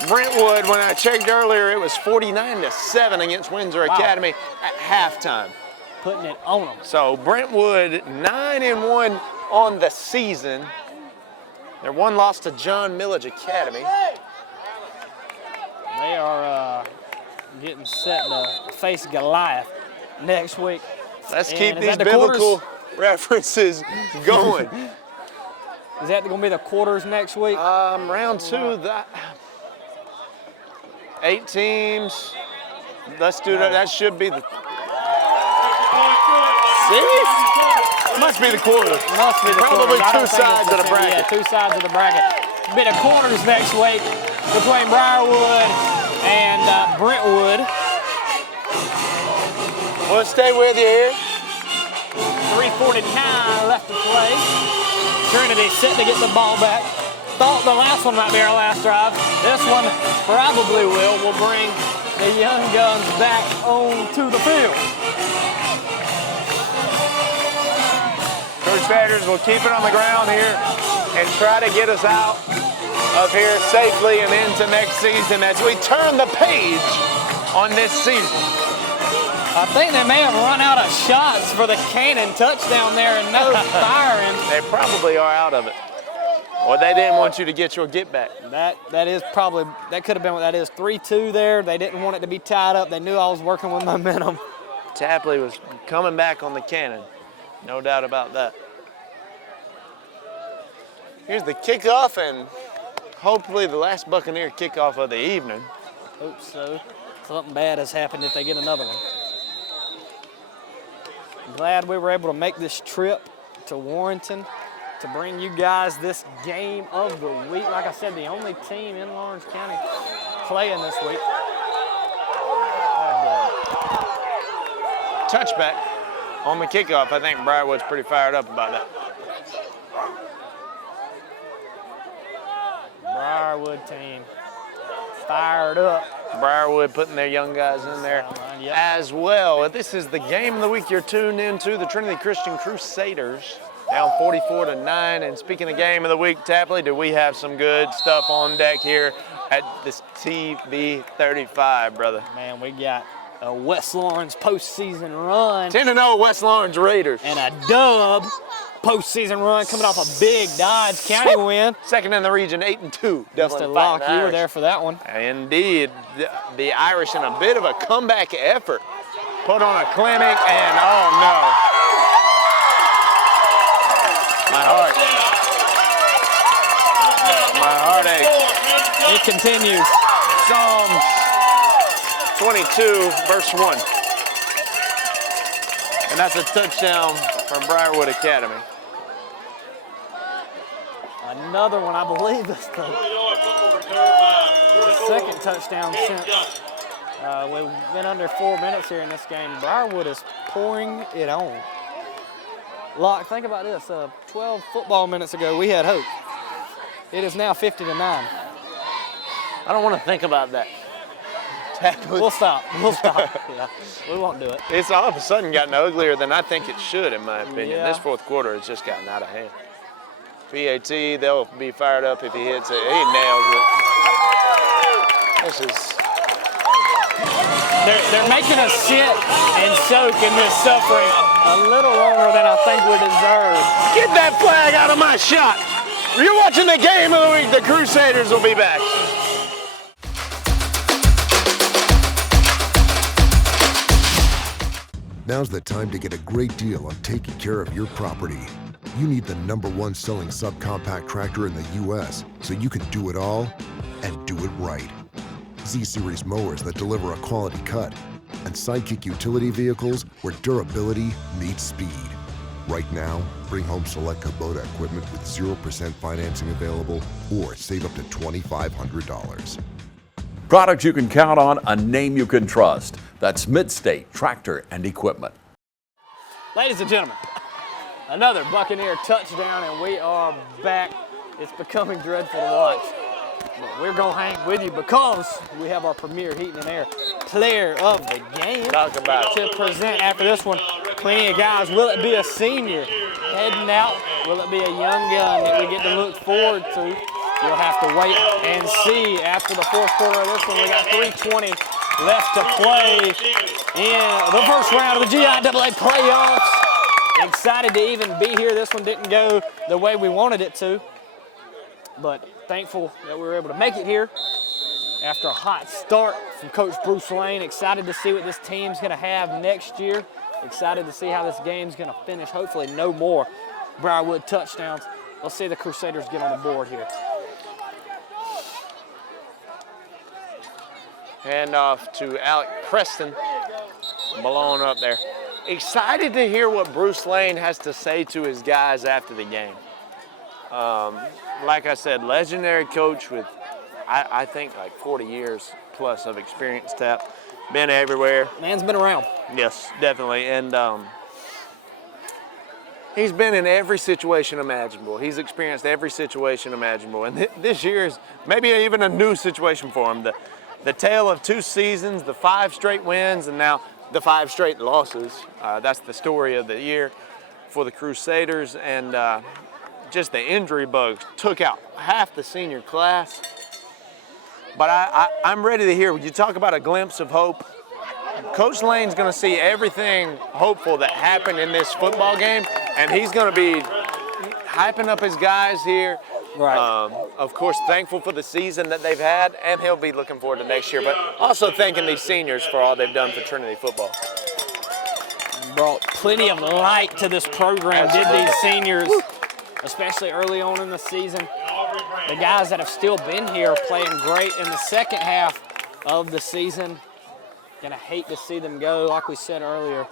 Brentwood, when I checked earlier, it was 49-7 against Windsor Academy at halftime. Putting it on them. So Brentwood 9-1 on the season. Their one loss to John Millage Academy. They are getting set to face Goliath next week. Let's And keep is these that the biblical references going. Is that going to be the quarters next week? Round 2, 8 teams. Let's do that. That should be the. See? Must be the quarters. Must be the Probably quarters. two sides of the bracket. Yeah, 2 sides of the bracket. Be the quarters next week between Briarwood and Brentwood. We'll stay with you here. 3:49 left to play. Trinity set to get the ball back. Thought the last one might be our last drive. This one probably will. We'll bring the young guns back onto the field. Crusaders will keep it on the ground here and try to get us out of here safely and into next season as we turn the page on this season. I think they may have run out of shots for the cannon touchdown there and no firing. They probably are out of it. Or they didn't want you to get your get back. That could have been what that is. 3-2 there. They didn't want it to be tied up. They knew I was working with momentum. Tapley was coming back on the cannon. No doubt about that. Here's the kickoff and hopefully the last Buccaneer kickoff of the evening. Hope so. Something bad has happened if they get another one. I'm glad we were able to make this trip to Warrenton to bring you guys this game of the week. Like I said, the only team in Lawrence County playing this week. Touchback on the kickoff. I think Briarwood's pretty fired up about that. Briarwood team fired up. Briarwood putting their young guys in there as well. This is the game of the week you're tuned into, the Trinity Christian Crusaders, down 44-9. And speaking of game of the week, Tapley, do we have some good stuff on deck here at this TV 35, brother? Man, we got a West Lawrence postseason run. 10-0 West Lawrence Raiders. And a dub postseason run coming off a big Dodge County win. Second in the region, 8-2. Mr. Locke, you were there for that one. Indeed. The Irish in a bit of a comeback effort. Put on a clinic and oh no. My heartache. It continues. Psalms 22, verse 1. And that's a touchdown from Briarwood Academy. Another one, I believe, is the second touchdown since we've been under 4 minutes here in this game. Briarwood is pouring it on. Locke, think about this. 12 football minutes ago, we had hope. It is now 50-9. I don't want to think about that. We'll stop. Yeah, we won't do it. It's all of a sudden gotten uglier than I think it should, in my opinion. Yeah. This fourth quarter has just gotten out of hand. PAT, they'll be fired up if he hits it. He nails it. This is... They're making us sit and soak in this suffering a little longer than I think we deserve. Get that flag out of my shot. You're watching the game of the week. The Crusaders will be back. Now's the time to get a great deal on taking care of your property. You need the #1 selling subcompact tractor in the U.S. so you can do it all and do it right. Z-Series mowers that deliver a quality cut, and Sidekick utility vehicles where durability meets speed. Right now, bring home select Kubota equipment with 0% financing available or save up to $2,500. Products you can count on, a name you can trust. That's Mid-State Tractor and Equipment. Ladies and gentlemen, another Buccaneer touchdown, and we are back. It's becoming dreadful to watch. But we're going to hang with you because we have our premier heating and air player of the game to present after this one. Plenty of guys. Will it be a senior heading out? Will it be a young gun that we get to look forward to? You'll have to wait and see after the fourth quarter of this one. We got 3:20 left to play in the first round of the GIAA playoffs. Excited to even be here. This one didn't go the way we wanted it to, but thankful that we were able to make it here after a hot start from Coach Bruce Lane. Excited to see what this team's going to have next year. Excited to see how this game's going to finish. Hopefully no more Briarwood touchdowns. Let's see the Crusaders get on the board here. Hand off to Alec Preston. Malone up there. Excited to hear what Bruce Lane has to say to his guys after the game. Like I said, legendary coach with, I think, like 40 years plus of experience, Tap. Been everywhere. Man's been around. Yes, definitely. And he's been in every situation imaginable. He's experienced every situation imaginable. And this year is maybe even a new situation for him. The tale of 2 seasons, the 5 straight wins, and now the 5 straight losses. That's the story of the year for the Crusaders. And just the injury bugs took out half the senior class. But I'm ready to hear, when you talk about a glimpse of hope, Coach Lane's going to see everything hopeful that happened in this football game, and he's going to be hyping up his guys here. Right. Of course, thankful for the season that they've had, and he'll be looking forward to next year, but also thanking these seniors for all they've done for Trinity football. And brought plenty of light to this program, did these seniors, especially early on in the season. The guys that have still been here playing great in the second half of the season. Gonna hate to see them go, like we said earlier,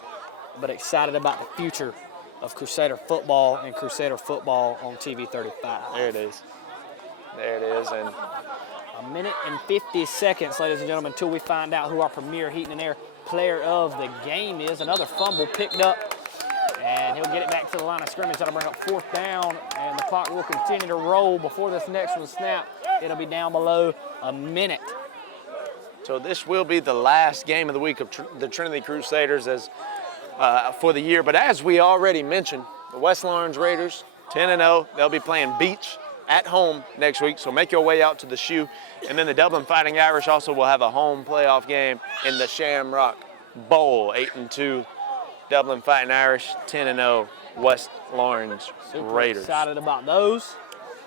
but excited about the future of Crusader football and Crusader football on TV 35. There it is. There it is. And a minute and 50 seconds, ladies and gentlemen, until we find out who our premier Heating and Air player of the game is. Another fumble picked up, and he'll get it back to the line of scrimmage. That'll bring up fourth down, and the clock will continue to roll before this next one snaps. It'll be down below a minute. So this will be the last game of the week of the Trinity Crusaders for the year. But as we already mentioned, the West Lawrence Raiders, 10-0. They'll be playing Beach at home next week, so make your way out to the Shoe. And then the Dublin Fighting Irish also will have a home playoff game in the Shamrock Bowl, 8-2. Dublin Fighting Irish, 10-0. West Lawrence Raiders. Excited about those.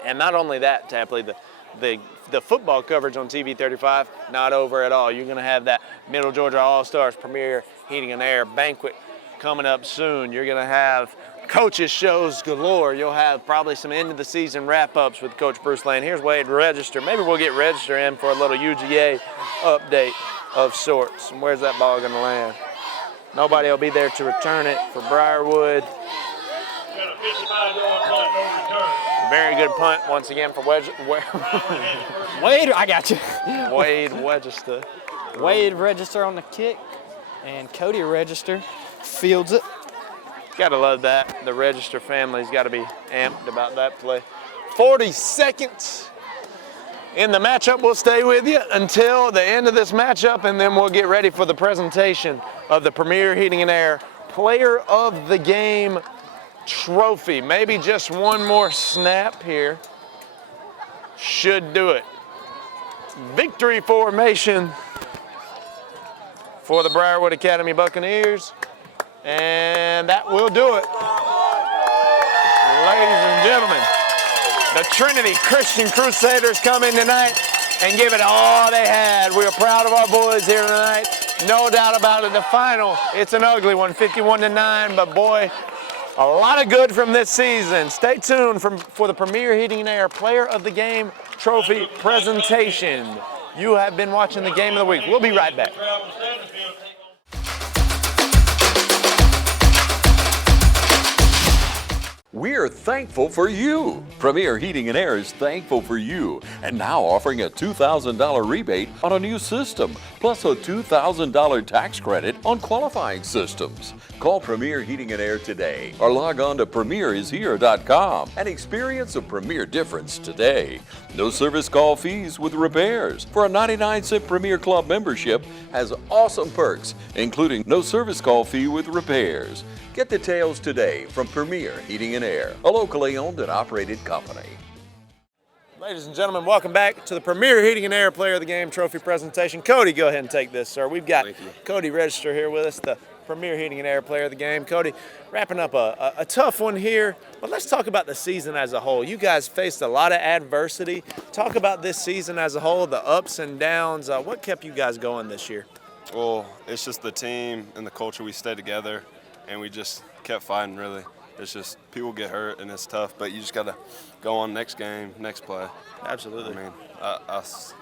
And not only that, Tapley, the football coverage on TV 35, not over at all. You're going to have that Middle Georgia All-Stars Premier Heating and Air banquet coming up soon. You're going to have coaches shows galore. You'll have probably some end-of-the-season wrap-ups with Coach Bruce Lane. Here's Wade Register. Maybe we'll get Register in for a little UGA update of sorts. And where's that ball going to land? Nobody will be there to return it for Briarwood. Very good punt once again for Wade, I got you. Wade Register. Wade Register on the kick, and Cody Register fields it. Gotta love that. The Register family's got to be amped about that play. 40 seconds in the matchup. We'll stay with you until the end of this matchup, and then we'll get ready for the presentation of the Premier Heating and Air Player of the Game trophy. Maybe just one more snap here should do it. Victory formation for the Briarwood Academy Buccaneers, and that will do it. Ladies and gentlemen, the Trinity Christian Crusaders come in tonight and give it all they had. We are proud of our boys here tonight. No doubt about it. The final, it's an ugly one, 51-9, but boy, a lot of good from this season. Stay tuned for the Premier Heating and Air Player of the Game trophy presentation. You have been watching the Game of the Week. We'll be right back. We're thankful for you. Premier Heating and Air is thankful for you and now offering a $2,000 rebate on a new system, plus a $2,000 tax credit on qualifying systems. Call Premier Heating and Air today or log on to premierishere.com and experience a Premier difference today. No service call fees with repairs. For a 99-cent Premier Club membership has awesome perks, including no service call fee with repairs. Get details today from Premier Heating and Air, a locally owned and operated company. Ladies and gentlemen, welcome back to the Premier Heating and Air Player of the Game trophy presentation. Cody, go ahead and take this, sir. We've got Cody Register here with us, the Premier Heating and Air Player of the Game. Cody, wrapping up a tough one here, but let's talk about the season as a whole. You guys faced a lot of adversity. Talk about this season as a whole, the ups and downs. What kept you guys going this year? Well, it's just the team and the culture. We stayed together, and we just kept fighting, really. It's just people get hurt, and it's tough, but you just got to go on next game, next play. Absolutely. I mean, that's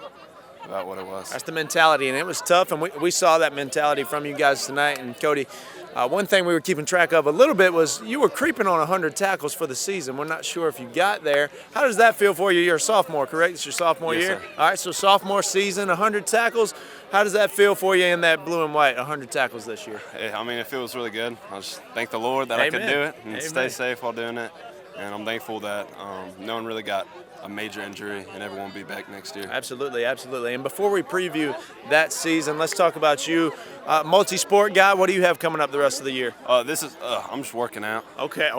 about what it was. That's the mentality, and it was tough, and we saw that mentality from you guys tonight. And Cody, one thing we were keeping track of a little bit was you were creeping on 100 tackles for the season. We're not sure if you got there. How does that feel for you? You're a sophomore, correct? It's your sophomore Yes, year? sir. All right, so sophomore season, 100 tackles. How does that feel for you in that blue and white, 100 tackles this year? I mean, it feels really good. I just thank the Lord that I could do it and stay safe while doing it. and I'm thankful that no one really got a major injury and everyone will be back next year. Absolutely, absolutely. And before we preview that season, let's talk about you. Multi-sport guy, what do you have coming up the rest of the year? I'm just working out. Okay,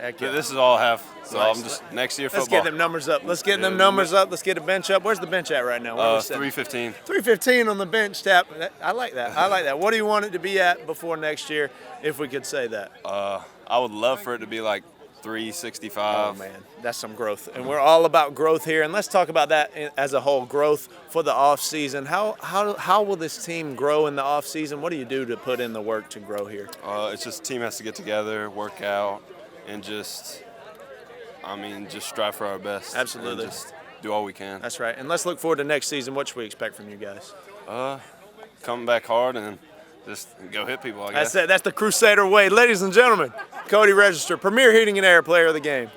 heck yeah. This is all I have, so Nice. I'm just next year Let's football. get them numbers up. Let's get them numbers up. Let's get a bench up. Where's the bench at right now? Where are we sitting? 315. 315 on the bench, Tap. I like that. I like that. What do you want it to be at before next year, if we could say that? I would love for it to be like 365. Oh, man, that's some growth. And we're all about growth here. And let's talk about that as a whole, growth for the offseason. How will this team grow in the offseason? What do you do to put in the work to grow here? It's just the team has to get together, work out, and just strive for our best. Absolutely. And just do all we can. That's right. And let's look forward to next season. What should we expect from you guys? Coming back hard and just go hit people, I guess. That's it. That's the Crusader way. Ladies and gentlemen, Cody Register, Premier Heating and Air Player of the Game.